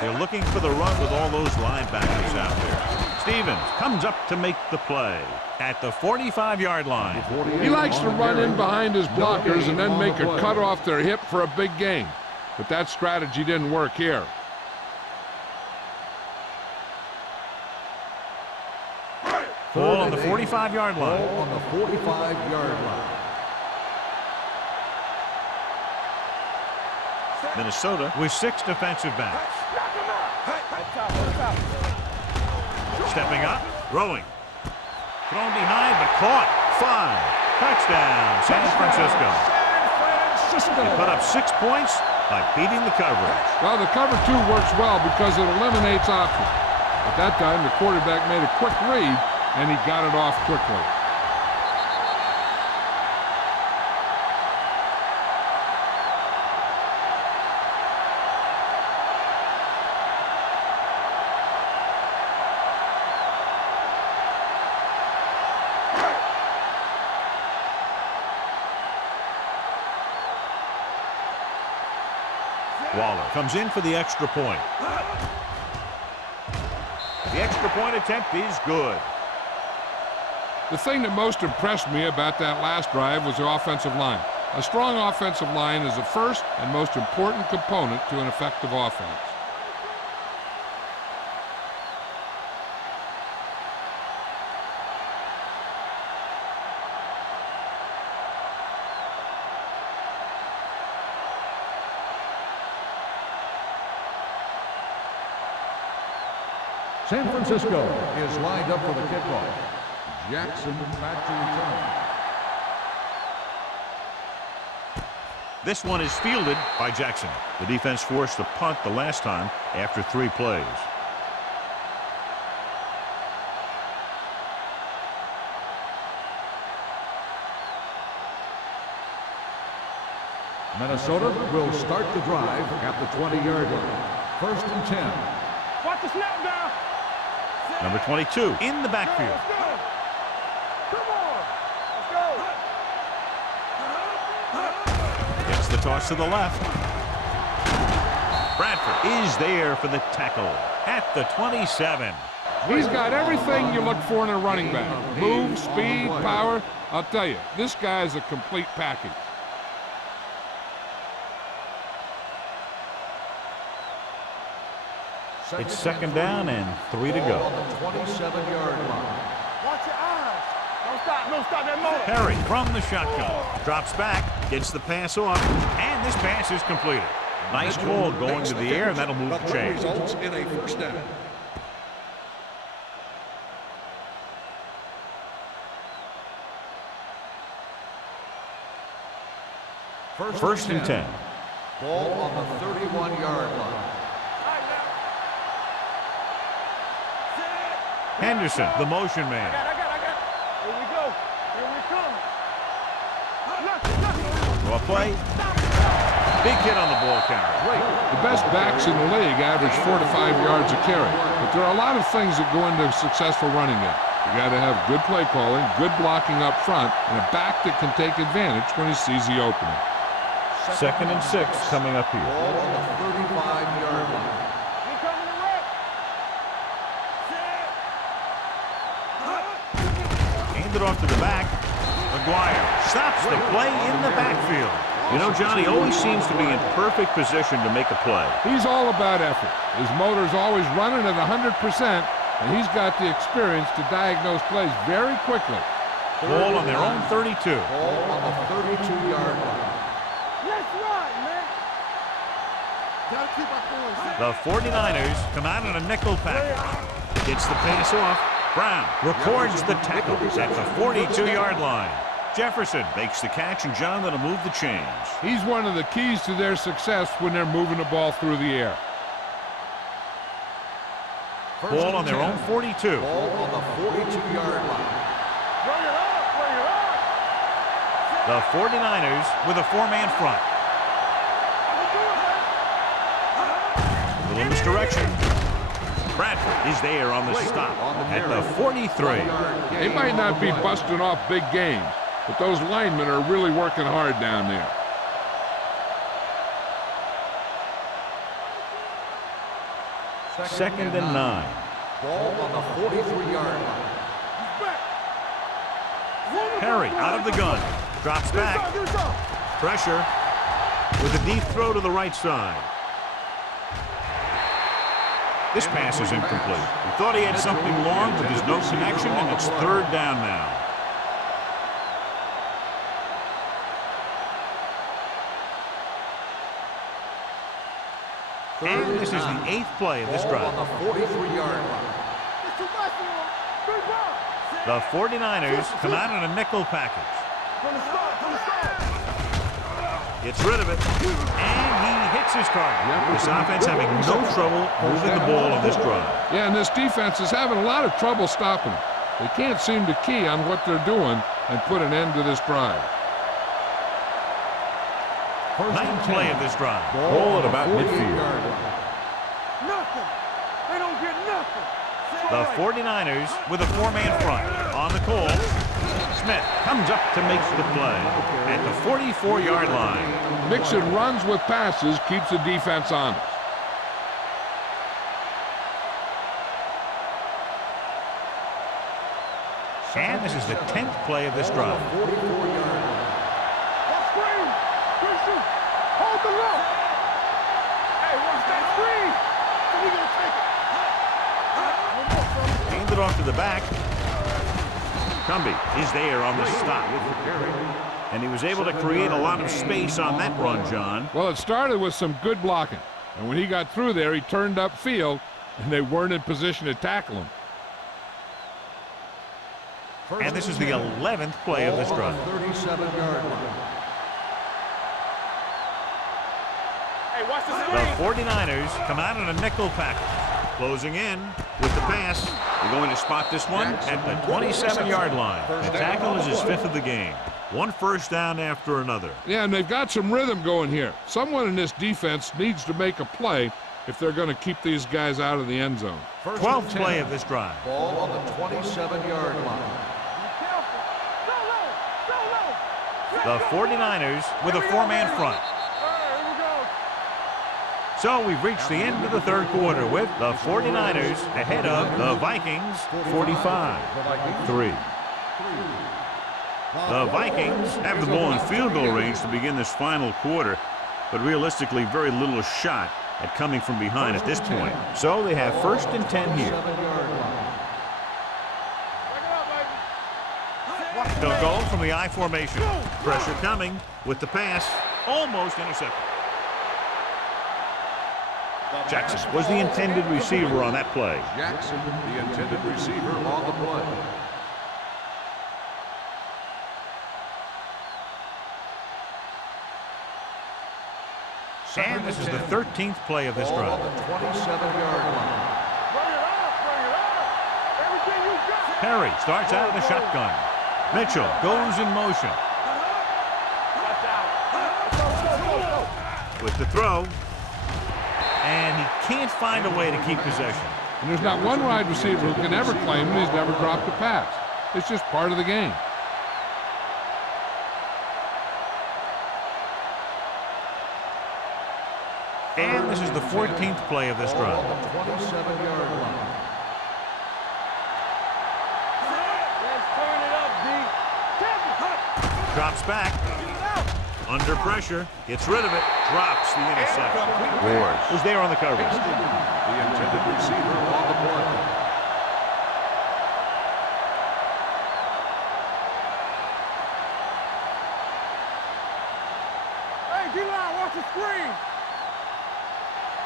They're looking for the run with all those linebackers out there. Stevens comes up to make the play at the 45-yard line. He likes to run in behind his blockers and then make a cut off their hip for a big gain. But that strategy didn't work here. Ball on the 45-yard line. Ball on the 45-yard line. Minnesota with 6 defensive backs. Stepping up, throwing. Thrown behind, but caught. 5. Touchdown, San Francisco. They put up 6 points by beating the coverage. Well, the cover 2 works well because it eliminates options. At that time, the quarterback made a quick read, and he got it off quickly. Waller comes in for the extra point. The extra point attempt is good. The thing that most impressed me about that last drive was the offensive line. A strong offensive line is the first and most important component to an effective offense. San Francisco is lined up for the kickoff. Jackson back to return. This one is fielded by Jackson. The defense forced the punt the last time after 3 plays. Minnesota will start the drive at the 20-yard line. 1st and 10. Watch the snap down. Number 22 in the backfield. Let's go. Come on. Let's go. Gets the toss to the left. Bradford is there for the tackle at the 27. He's got everything you look for in a running back. Move, speed, power. I'll tell you, this guy is a complete package. It's 2nd down and 3 to go. On the 27-yard line. Watch your eyes. Don't stop that motor. Perry from the shotgun. Drops back, gets the pass off, and this pass is completed. Nice ball going to the air, and that'll move the chains. Results in a 1st down. First and 10. Ball on the 31-yard line. Henderson, the motion man. I got. Here we go. Here we come. Look. Draw play. Big hit on the ball carrier. The best backs in the league average 4 to 5 yards a carry. But there are a lot of things that go into a successful running game. You got to have good play calling, good blocking up front, and a back that can take advantage when he sees the opening. 2nd and 6 coming up here. Ball on the 35-yard line. We coming to work. Handed off to the back. McGuire stops the play in the backfield. You know, Johnny always seems to be in perfect position to make a play. He's all about effort. His motor's always running at 100%, and he's got the experience to diagnose plays very quickly. Ball on their own 32. Ball on the 32-yard line. Let's run, man. Gotta keep our points. The 49ers come out in a nickel package. Gets the pass off. Brown records the tackle at the 42-yard line. Jefferson makes the catch, and John, that'll move the chains. He's one of the keys to their success when they're moving the ball through the air. Ball on their own 42. Ball on the 42-yard line. Bring it up, bring it up. The 49ers with a four-man front. A little misdirection. Bradford is there on the stop at the 43. They might not be busting off big games, but those linemen are really working hard down there. Second and 9. Ball on the 43-yard line. Perry out of the gun. Drops back. Pressure with a deep throw to the right side. This pass is incomplete. He thought he had something long, but there's no connection, and it's third down now. And this is the 8th play of this drive. On the 43-yard line. The 49ers come out in a nickel package. Gets rid of it, and he hits his target. This offense having no trouble moving the ball on this drive. Yeah, and this defense is having a lot of trouble stopping them. They can't seem to key on what they're doing and put an end to this drive. 9th play of this drive. Ball at about midfield. Nothing. They don't get nothing. The 49ers with a four-man front. On the call, Smith comes up to make the play at the 44-yard line. Mixing runs with passes keeps the defense honest. And this is the 10th play of this drive. Hold the look. Hey, watch that screen. We gonna take it. Hand it off to the back. Cumby is there on the stop. And he was able to create a lot of space on that run, John. Well, it started with some good blocking. And when he got through there, he turned upfield, and they weren't in position to tackle him. And this is the 11th play of this drive. 37-yard line. Hey, watch the The screen. 49ers come out in a nickel package. Closing in with the pass. They're going to spot this one at the 27-yard line. The tackle is his 5th of the game. One first down after another. Yeah, and they've got some rhythm going here. Someone in this defense needs to make a play if they're going to keep these guys out of the end zone. 12th play of this drive. Ball on the 27-yard line. The 49ers with a four-man front. So we've reached the end of the third quarter with the 49ers ahead of the Vikings 45-3. The Vikings have the ball in field goal range to begin this final quarter, but realistically very little shot at coming from behind at this point. So they have first and 10 here. They'll go from the I formation. Pressure coming with the pass, almost intercepted. Jackson was the intended receiver on that play. Jackson, the intended receiver on the play. And this is the 13th play of this Ball on drive. the 27-yard line. Bring it up, bring it up. Everything you got. Perry starts out of the shotgun. Mitchell goes in motion Watch out. Go, go, go, go. with the throw. And he can't find a way to keep possession. And there's not one wide receiver who can ever claim that he's never dropped a pass. It's just part of the game. And this is the 14th play of this Ball drive. on the 27-yard line. Let's turn it up, D. Drops back. Under pressure. Gets rid of it. Drops the interception. Wars was there on the coverage. The intended receiver on the play. Hey, D-line, watch the screen.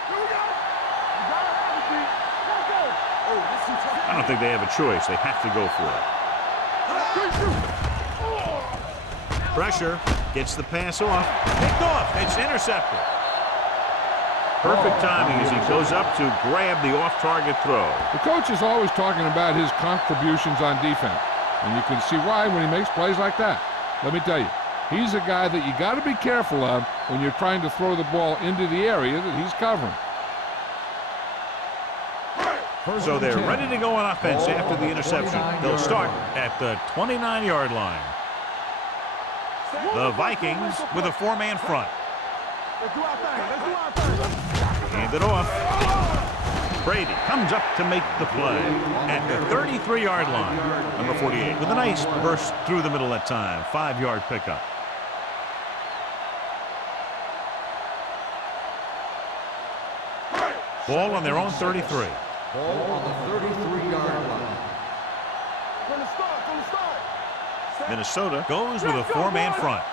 Here we go. You gotta have it, D. Let's go. Oh, this is tough. I don't think they have a choice. They have to go for it. Pressure. Gets the pass off. Picked off. It's intercepted. Perfect timing as he goes up to grab the off-target throw. The coach is always talking about his contributions on defense, and you can see why when he makes plays like that. Let me tell you, he's a guy that you got to be careful of when you're trying to throw the ball into the area that he's covering. So they're ready to go on offense after the interception. They'll start at the 29-yard line. The Vikings with a four-man front. Hand it off. Brady comes up to make the play at the 33-yard line. Number 48 with a nice burst through the middle that time. 5-yard pickup. Ball on their own 33. Ball on the 33-yard line. Minnesota goes with a four-man front.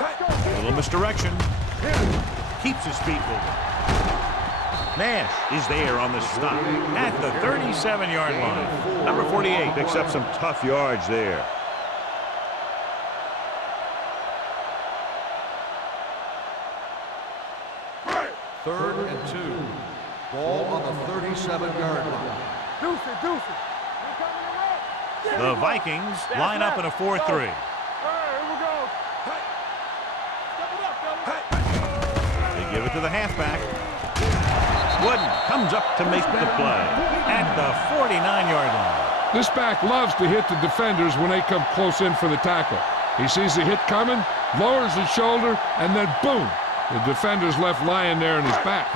A little misdirection. Keeps his feet moving. Nash is there on the stop at the 37-yard line. Number 48 picks up some tough yards there. Third and 2. Ball on the 37-yard line. Deuce. The Vikings line up in a 4-3. Here we go. They give it to the halfback. Wooden comes up to make the play at the 49-yard line. This back loves to hit the defenders when they come close in for the tackle. He sees the hit coming, lowers his shoulder, and then boom, the defender's left lying there in his back.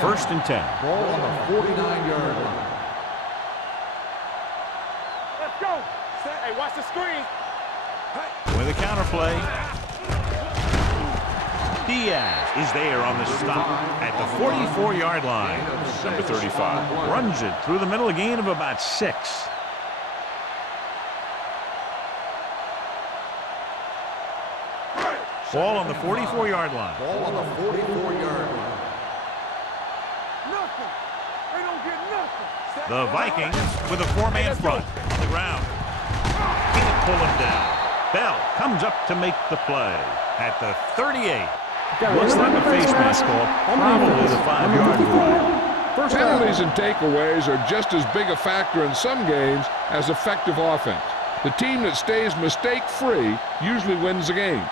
First and 10. Ball on the 49-yard line. Let's go. Hey, watch the screen. With a counter play. Diaz is there on the stop at the 44-yard line. Number 35 runs it through the middle, a gain of about 6. Ball on the 44-yard line. Ball on the 44-yard line. Nothing. They don't get nothing. The Vikings with a four-man front. On the ground. Can't pull him down. Bell comes up to make the play at the 38. Looks like a face mask call. Probably the 5-yard line. Penalties and takeaways are just as big a factor in some games as effective offense. The team that stays mistake-free usually wins the game.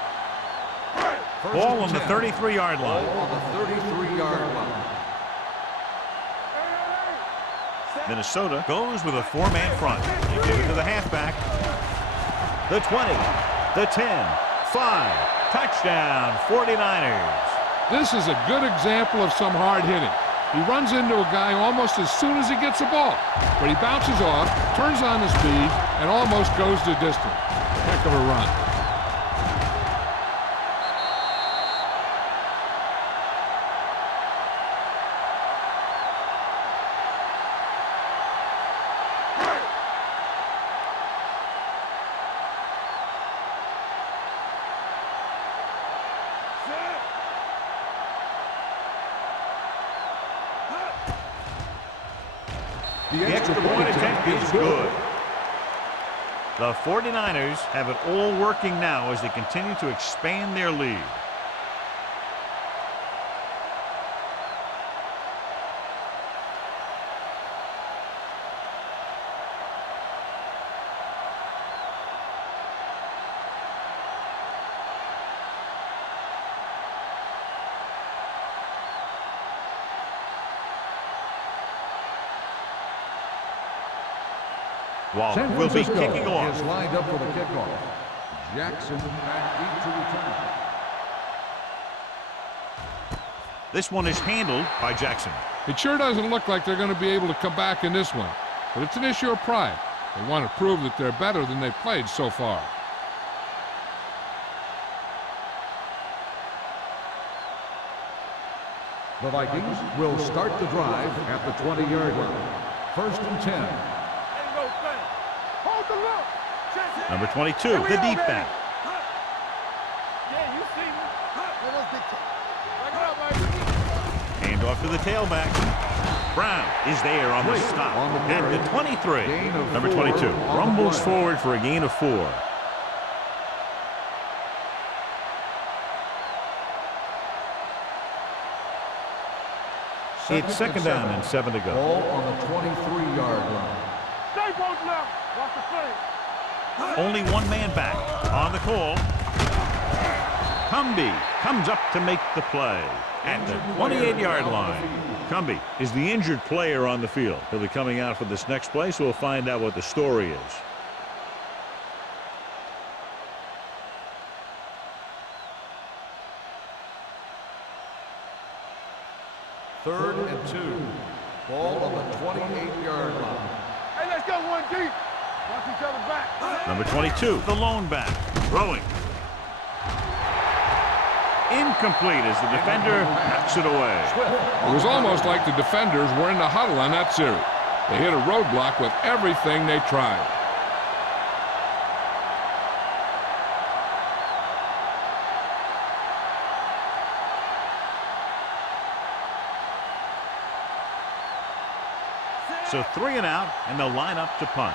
Ball on the 33-yard line. Ball on the 33-yard line. Minnesota goes with a four-man front. They give it to the halfback. The 20, the 10, 5. Touchdown, 49ers. This is a good example of some hard hitting. He runs into a guy almost as soon as he gets the ball, but he bounces off, turns on the speed, and almost goes the distance. Heck of a run. The extra point attempt is good. The 49ers have it all working now as they continue to expand their lead. Waller will be kicking off. Is lined up for the kickoff. Jackson at deep to return. This one is handled by Jackson. It sure doesn't look like they're going to be able to come back in this one, but it's an issue of pride. They want to prove that they're better than they've played so far. The Vikings will start the drive at the 20-yard line. First and 10. Hold the look. Number 22, the deep back. Yeah, you see me. Hand Hand off to the tailback. Brown is there on the stop at the 23. Number 22 rumbles forward for a gain of 4. It's second down and 7 to go. Ball on the 23-yard line. Stay both left. Watch the play. Only one man back on the call. Cumbie comes up to make the play at the 28-yard line. Cumbie is the injured player on the field. He'll be coming out for this next play, so we'll find out what the story is. Third and 2. Ball on the 28-yard line. Hey, let's go one deep. Watch each other back. Number 22, the lone back, throwing. Incomplete as the defender knocks it away. It was almost like the defenders were in the huddle on that series. They hit a roadblock with everything they tried. So 3 and out, and they'll line up to punt.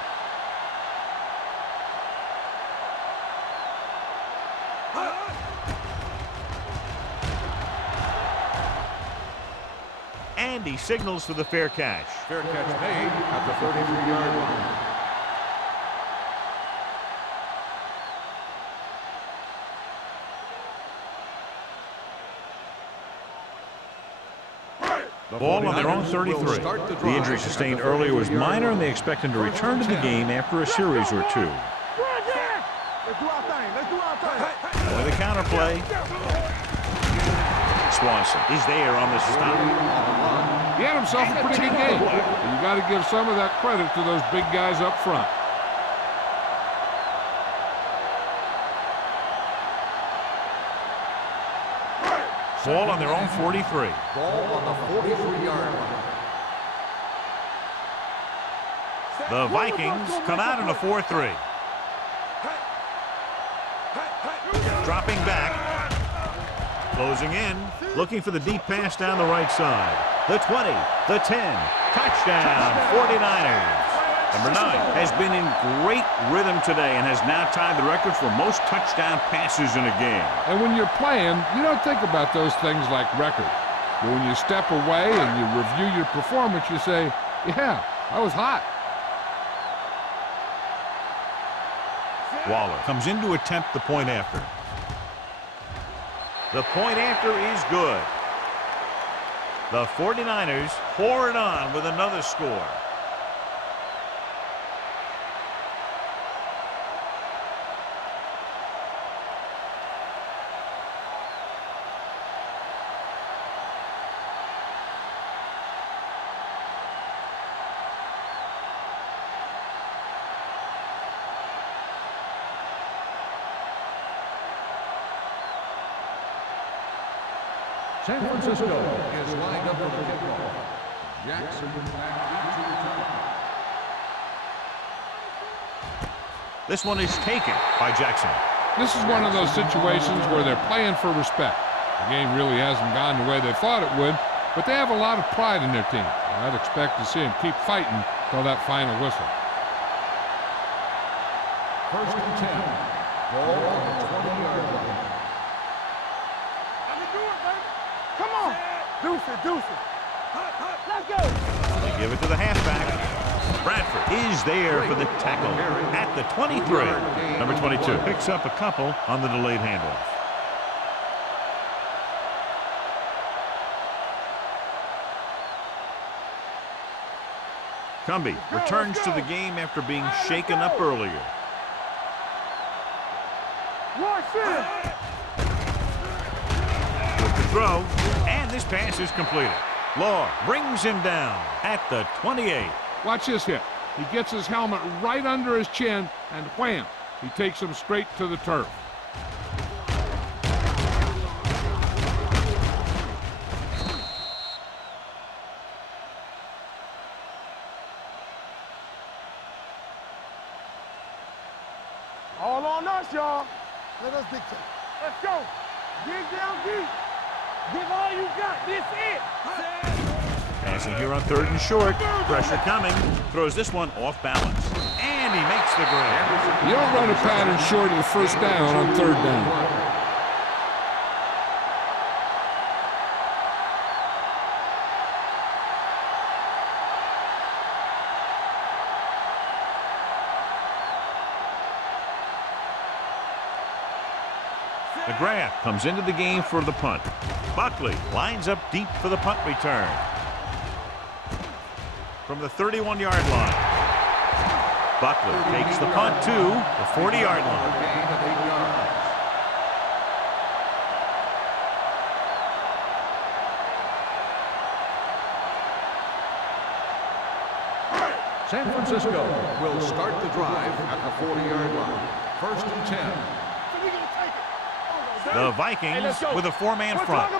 And he signals for the fair catch. Fair catch made at the 33-yard line. Ball on their own 33. The injury sustained earlier was minor, and they expect him to return to the game after a series or 2. Let's do our thing. Let's do our thing. With a counter play. Swanson is there on the stop. He had himself a pretty good game. You got to give some of that credit to those big guys up front. Ball on their own 43. Ball on the 43-yard line. The Vikings come out in a 4-3. Dropping back. Closing in. Looking for the deep pass down the right side. The 20. The 10. Touchdown 49ers. Number 9 has been in great rhythm today and has now tied the record for most touchdown passes in a game. And when you're playing, you don't think about those things like records. But when you step away and you review your performance, you say, yeah, I was hot. Waller comes in to attempt the point after. The point after is good. The 49ers pour it on with another score. San Francisco is lined up for the kickoff. Jackson back into the kickoff. This one is taken by Jackson. This is one of those situations where they're playing for respect. The game really hasn't gone the way they thought it would, but they have a lot of pride in their team. I'd expect to see them keep fighting till that final whistle. First and 10. Ball on the 20-yard line. Come on. Deuce it. Let's go. They give it to the halfback. Bradford is there for the tackle at the 23. Number 22 picks up a couple on the delayed handoff. Cumbie returns to the game after being shaken up earlier. With the throw, and this pass is completed. Law brings him down at the 28. Watch this hit. He gets his helmet right under his chin, and wham, he takes him straight to the turf. All on us, y'all. Let us dictate. Let's go. Dig down deep. Give all you got. This it. Passing here on 3rd and short. Pressure coming. Throws this one off balance. And he makes the grab. You don't run a pattern short of the first down on 3rd down. McGrath comes into the game for the punt. Buckley lines up deep for the punt return. From the 31-yard line. Buckley takes the punt to the 40-yard line. San Francisco will start the drive at the 40-yard line. 1st and 10. The Vikings with a 4-man front.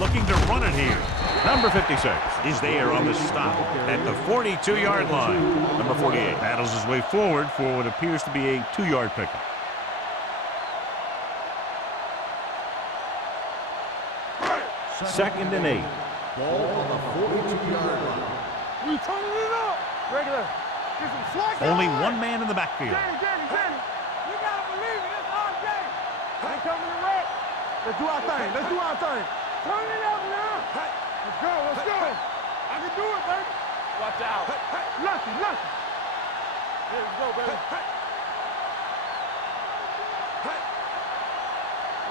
Looking to run it here. Number 56 is there on the stop at the 42-yard line. Number 48 battles his way forward for what appears to be a 2-yard pickup. Second and 8. Ball on the 42-yard line. We turning it up. Regular. Get some slack. Only one man in the backfield. Danny. You gotta believe it. It's our game. Ain't coming to wreck. Let's do our thing. Turn it up now. Let's go. I can do it, baby. Watch out. Lucky. Here we go, baby.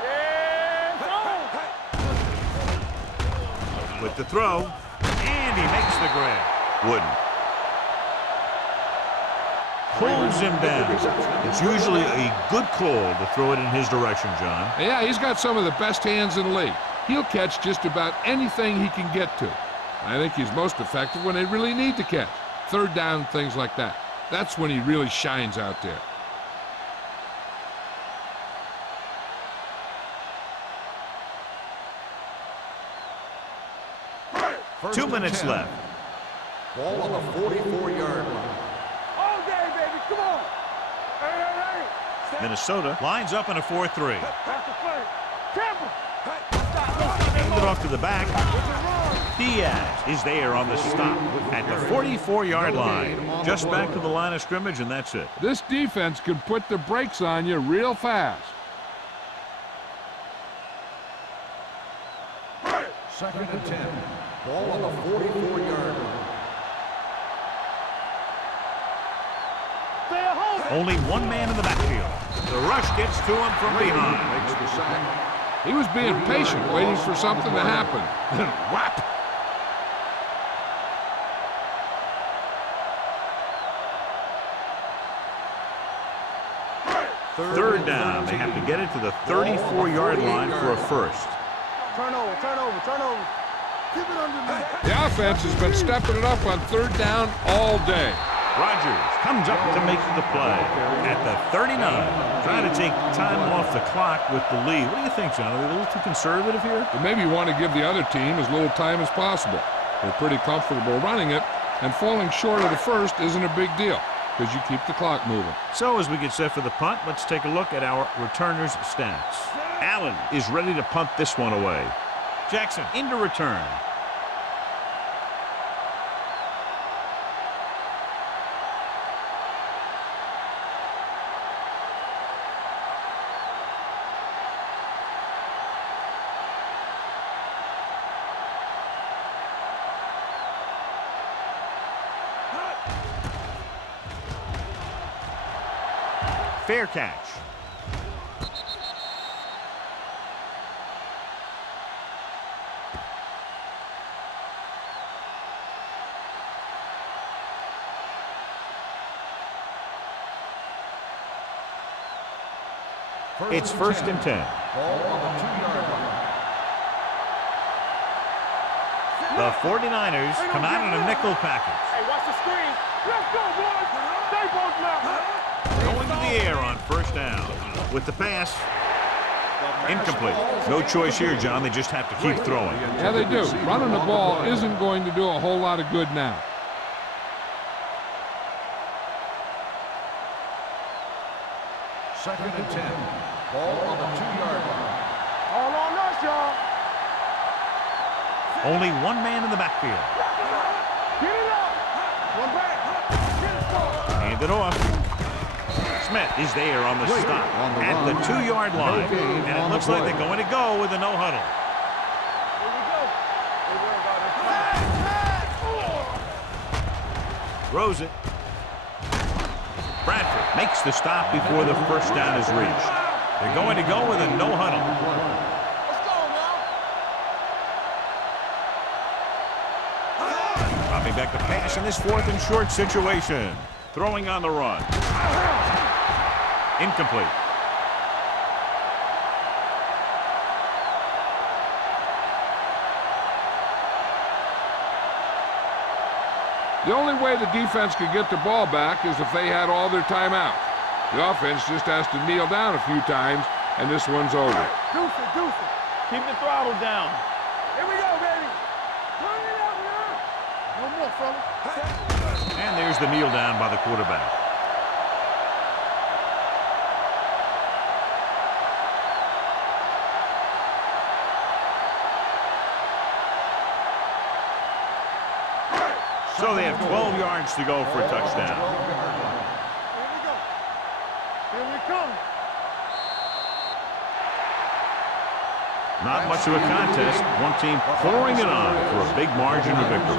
Yeah, With the throw, and he makes the grab. Wooden pulls him down. It's usually a good call to throw it in his direction, John. Yeah, he's got some of the best hands in the league. He'll catch just about anything he can get to. I think he's most effective when they really need to catch. 3rd down, things like that. That's when he really shines out there. First 2 and minutes 10. left. Ball on the 44-yard line. all day, baby. Come on. Hey. Minnesota lines up in a 4-3. That's the play. Campbell. Hand it off to the back. Diaz is there on the stop at the 44-yard line. Just back to the line of scrimmage, and that's it. This defense could put the brakes on you real fast. 2nd and 10. Ball on the 44-yard line. Only one man in the backfield. The rush gets to him from behind. Makes the sack. He was being patient, waiting for something to happen. Then whap! Third down. They have to get it to the 34-yard line for a first. Turnover. Keep it underneath. The offense has been stepping it up on 3rd down all day. Rogers comes up to make the play at the 39. Trying to take time off the clock with the lead. What do you think, John? Are they a little too conservative here? But maybe you want to give the other team as little time as possible. They're pretty comfortable running it, and falling short of the first isn't a big deal because you keep the clock moving. So as we get set for the punt, let's take a look at our returners' stats. Allen is ready to punt this one away. Jackson into return. Fair catch. It's 1st and 10. Ball on the 2-yard line. The 49ers come out in a nickel package. Hey, watch the screen. Let's go, boys. Stay both now. Going to the air on 1st down. With the pass, incomplete. No choice here, John. They just have to keep throwing. Yeah, they do. Running the ball isn't going to do a whole lot of good now. Second and 10. Ball on the 2-yard line. All on us, y'all. Only one man in the backfield. Get it up. One back. Get it started. Hand it off. Smith is there on the stop at the 2-yard line. And it looks like they're going to go with a no huddle. Here we go. Don't worry about it. Throws it. Bradford makes the stop before the first down is reached. They're going to go with a no huddle. Let's go now. Dropping back to pass in this 4th and short situation. Throwing on the run. Incomplete. The only way the defense could get the ball back is if they had all their timeouts. The offense just has to kneel down a few times, and this one's over. Deuce it, deuce it. Keep the throttle down. Here we go, baby. Turn it up now. One more, fella. And there's the kneel down by the quarterback. So they have 12 yards to go for a touchdown. Here we go. Here we come. Not much of a contest. One team pouring it on for a big margin of victory.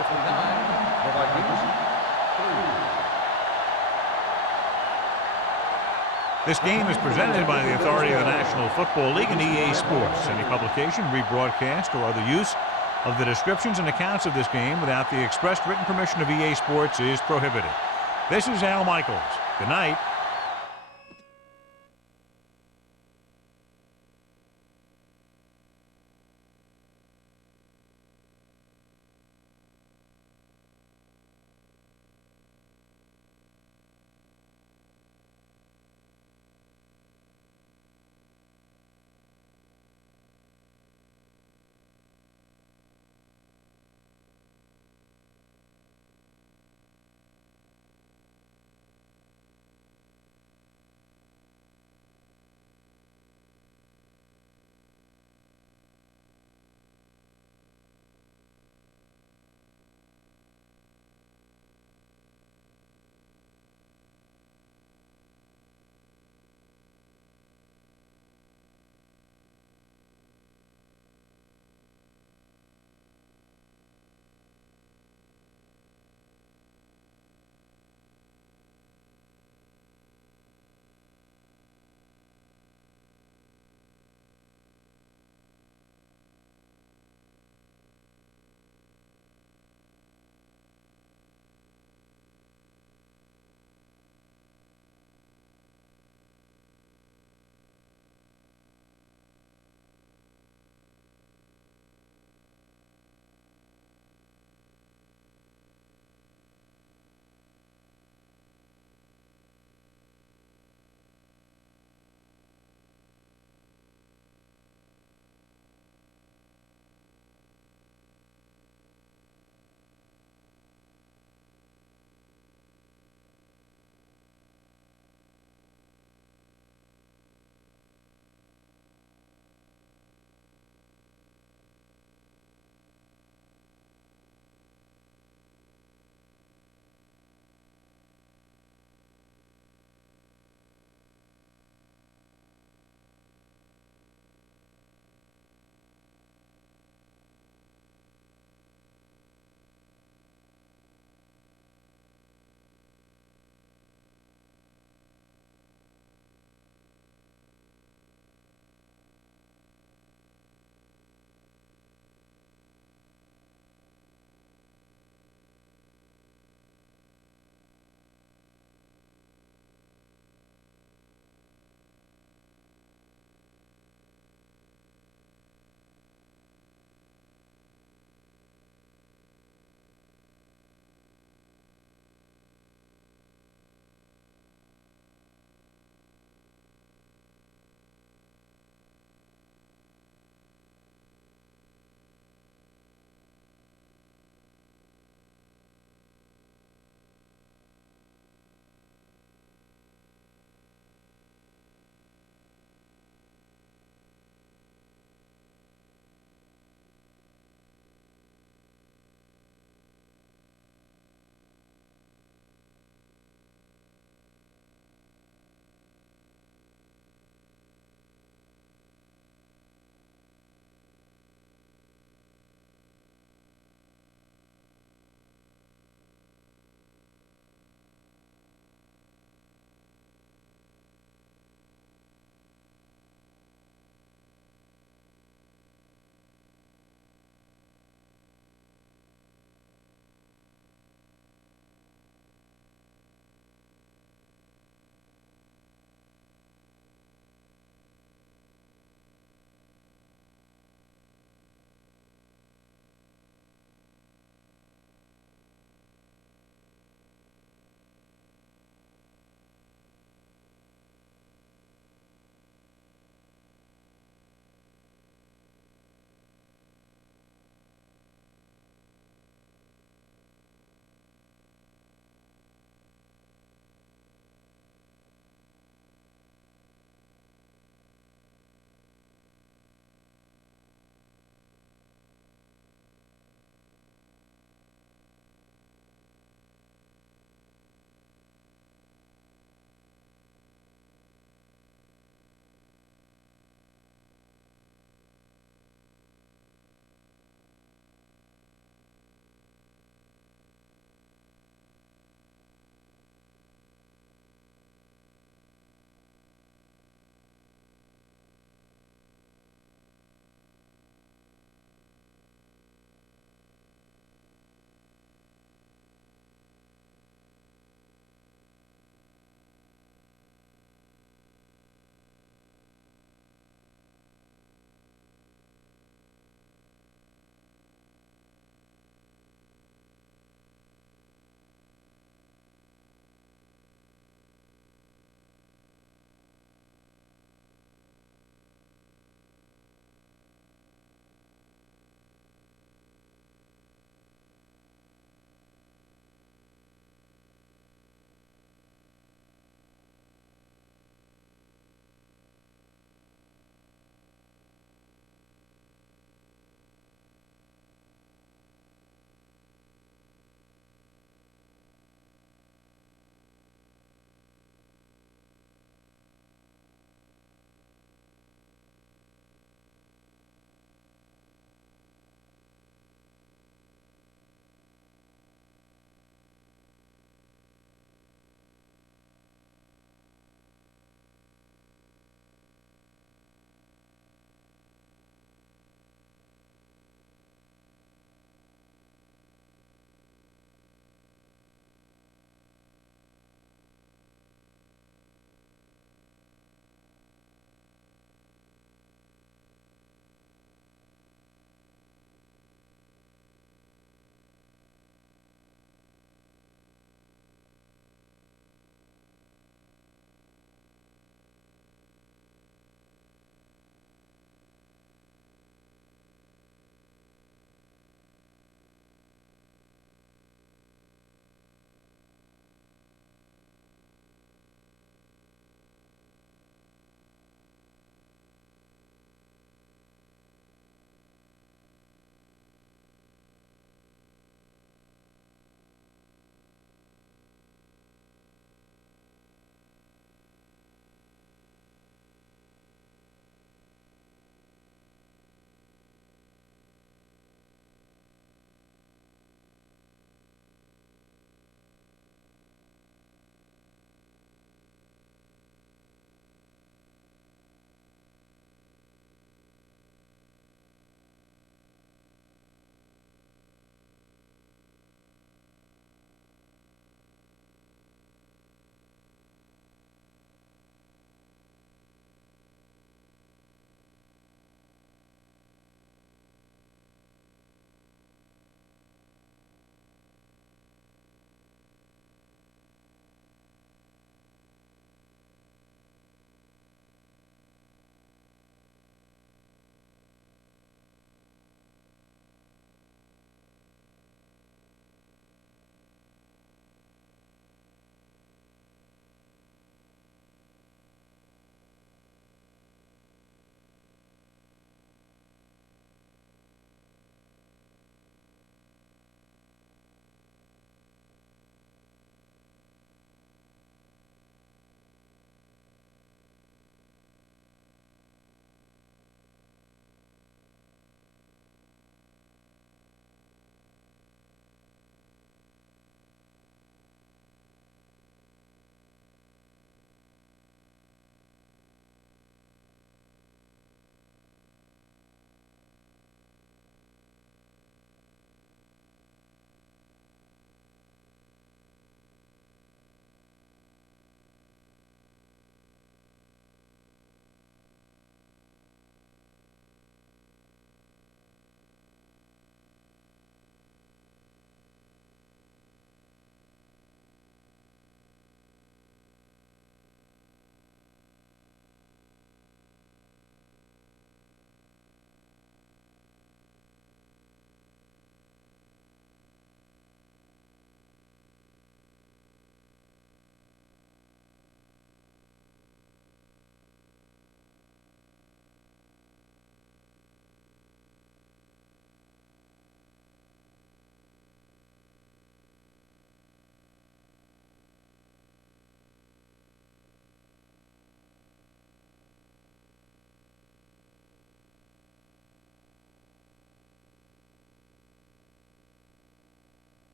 59, the Vikings. 3. This game is presented by the authority of the National Football League and EA Sports. Any publication, rebroadcast, or other use of the descriptions and accounts of this game without the expressed written permission of EA Sports is prohibited. This is Al Michaels. Good night.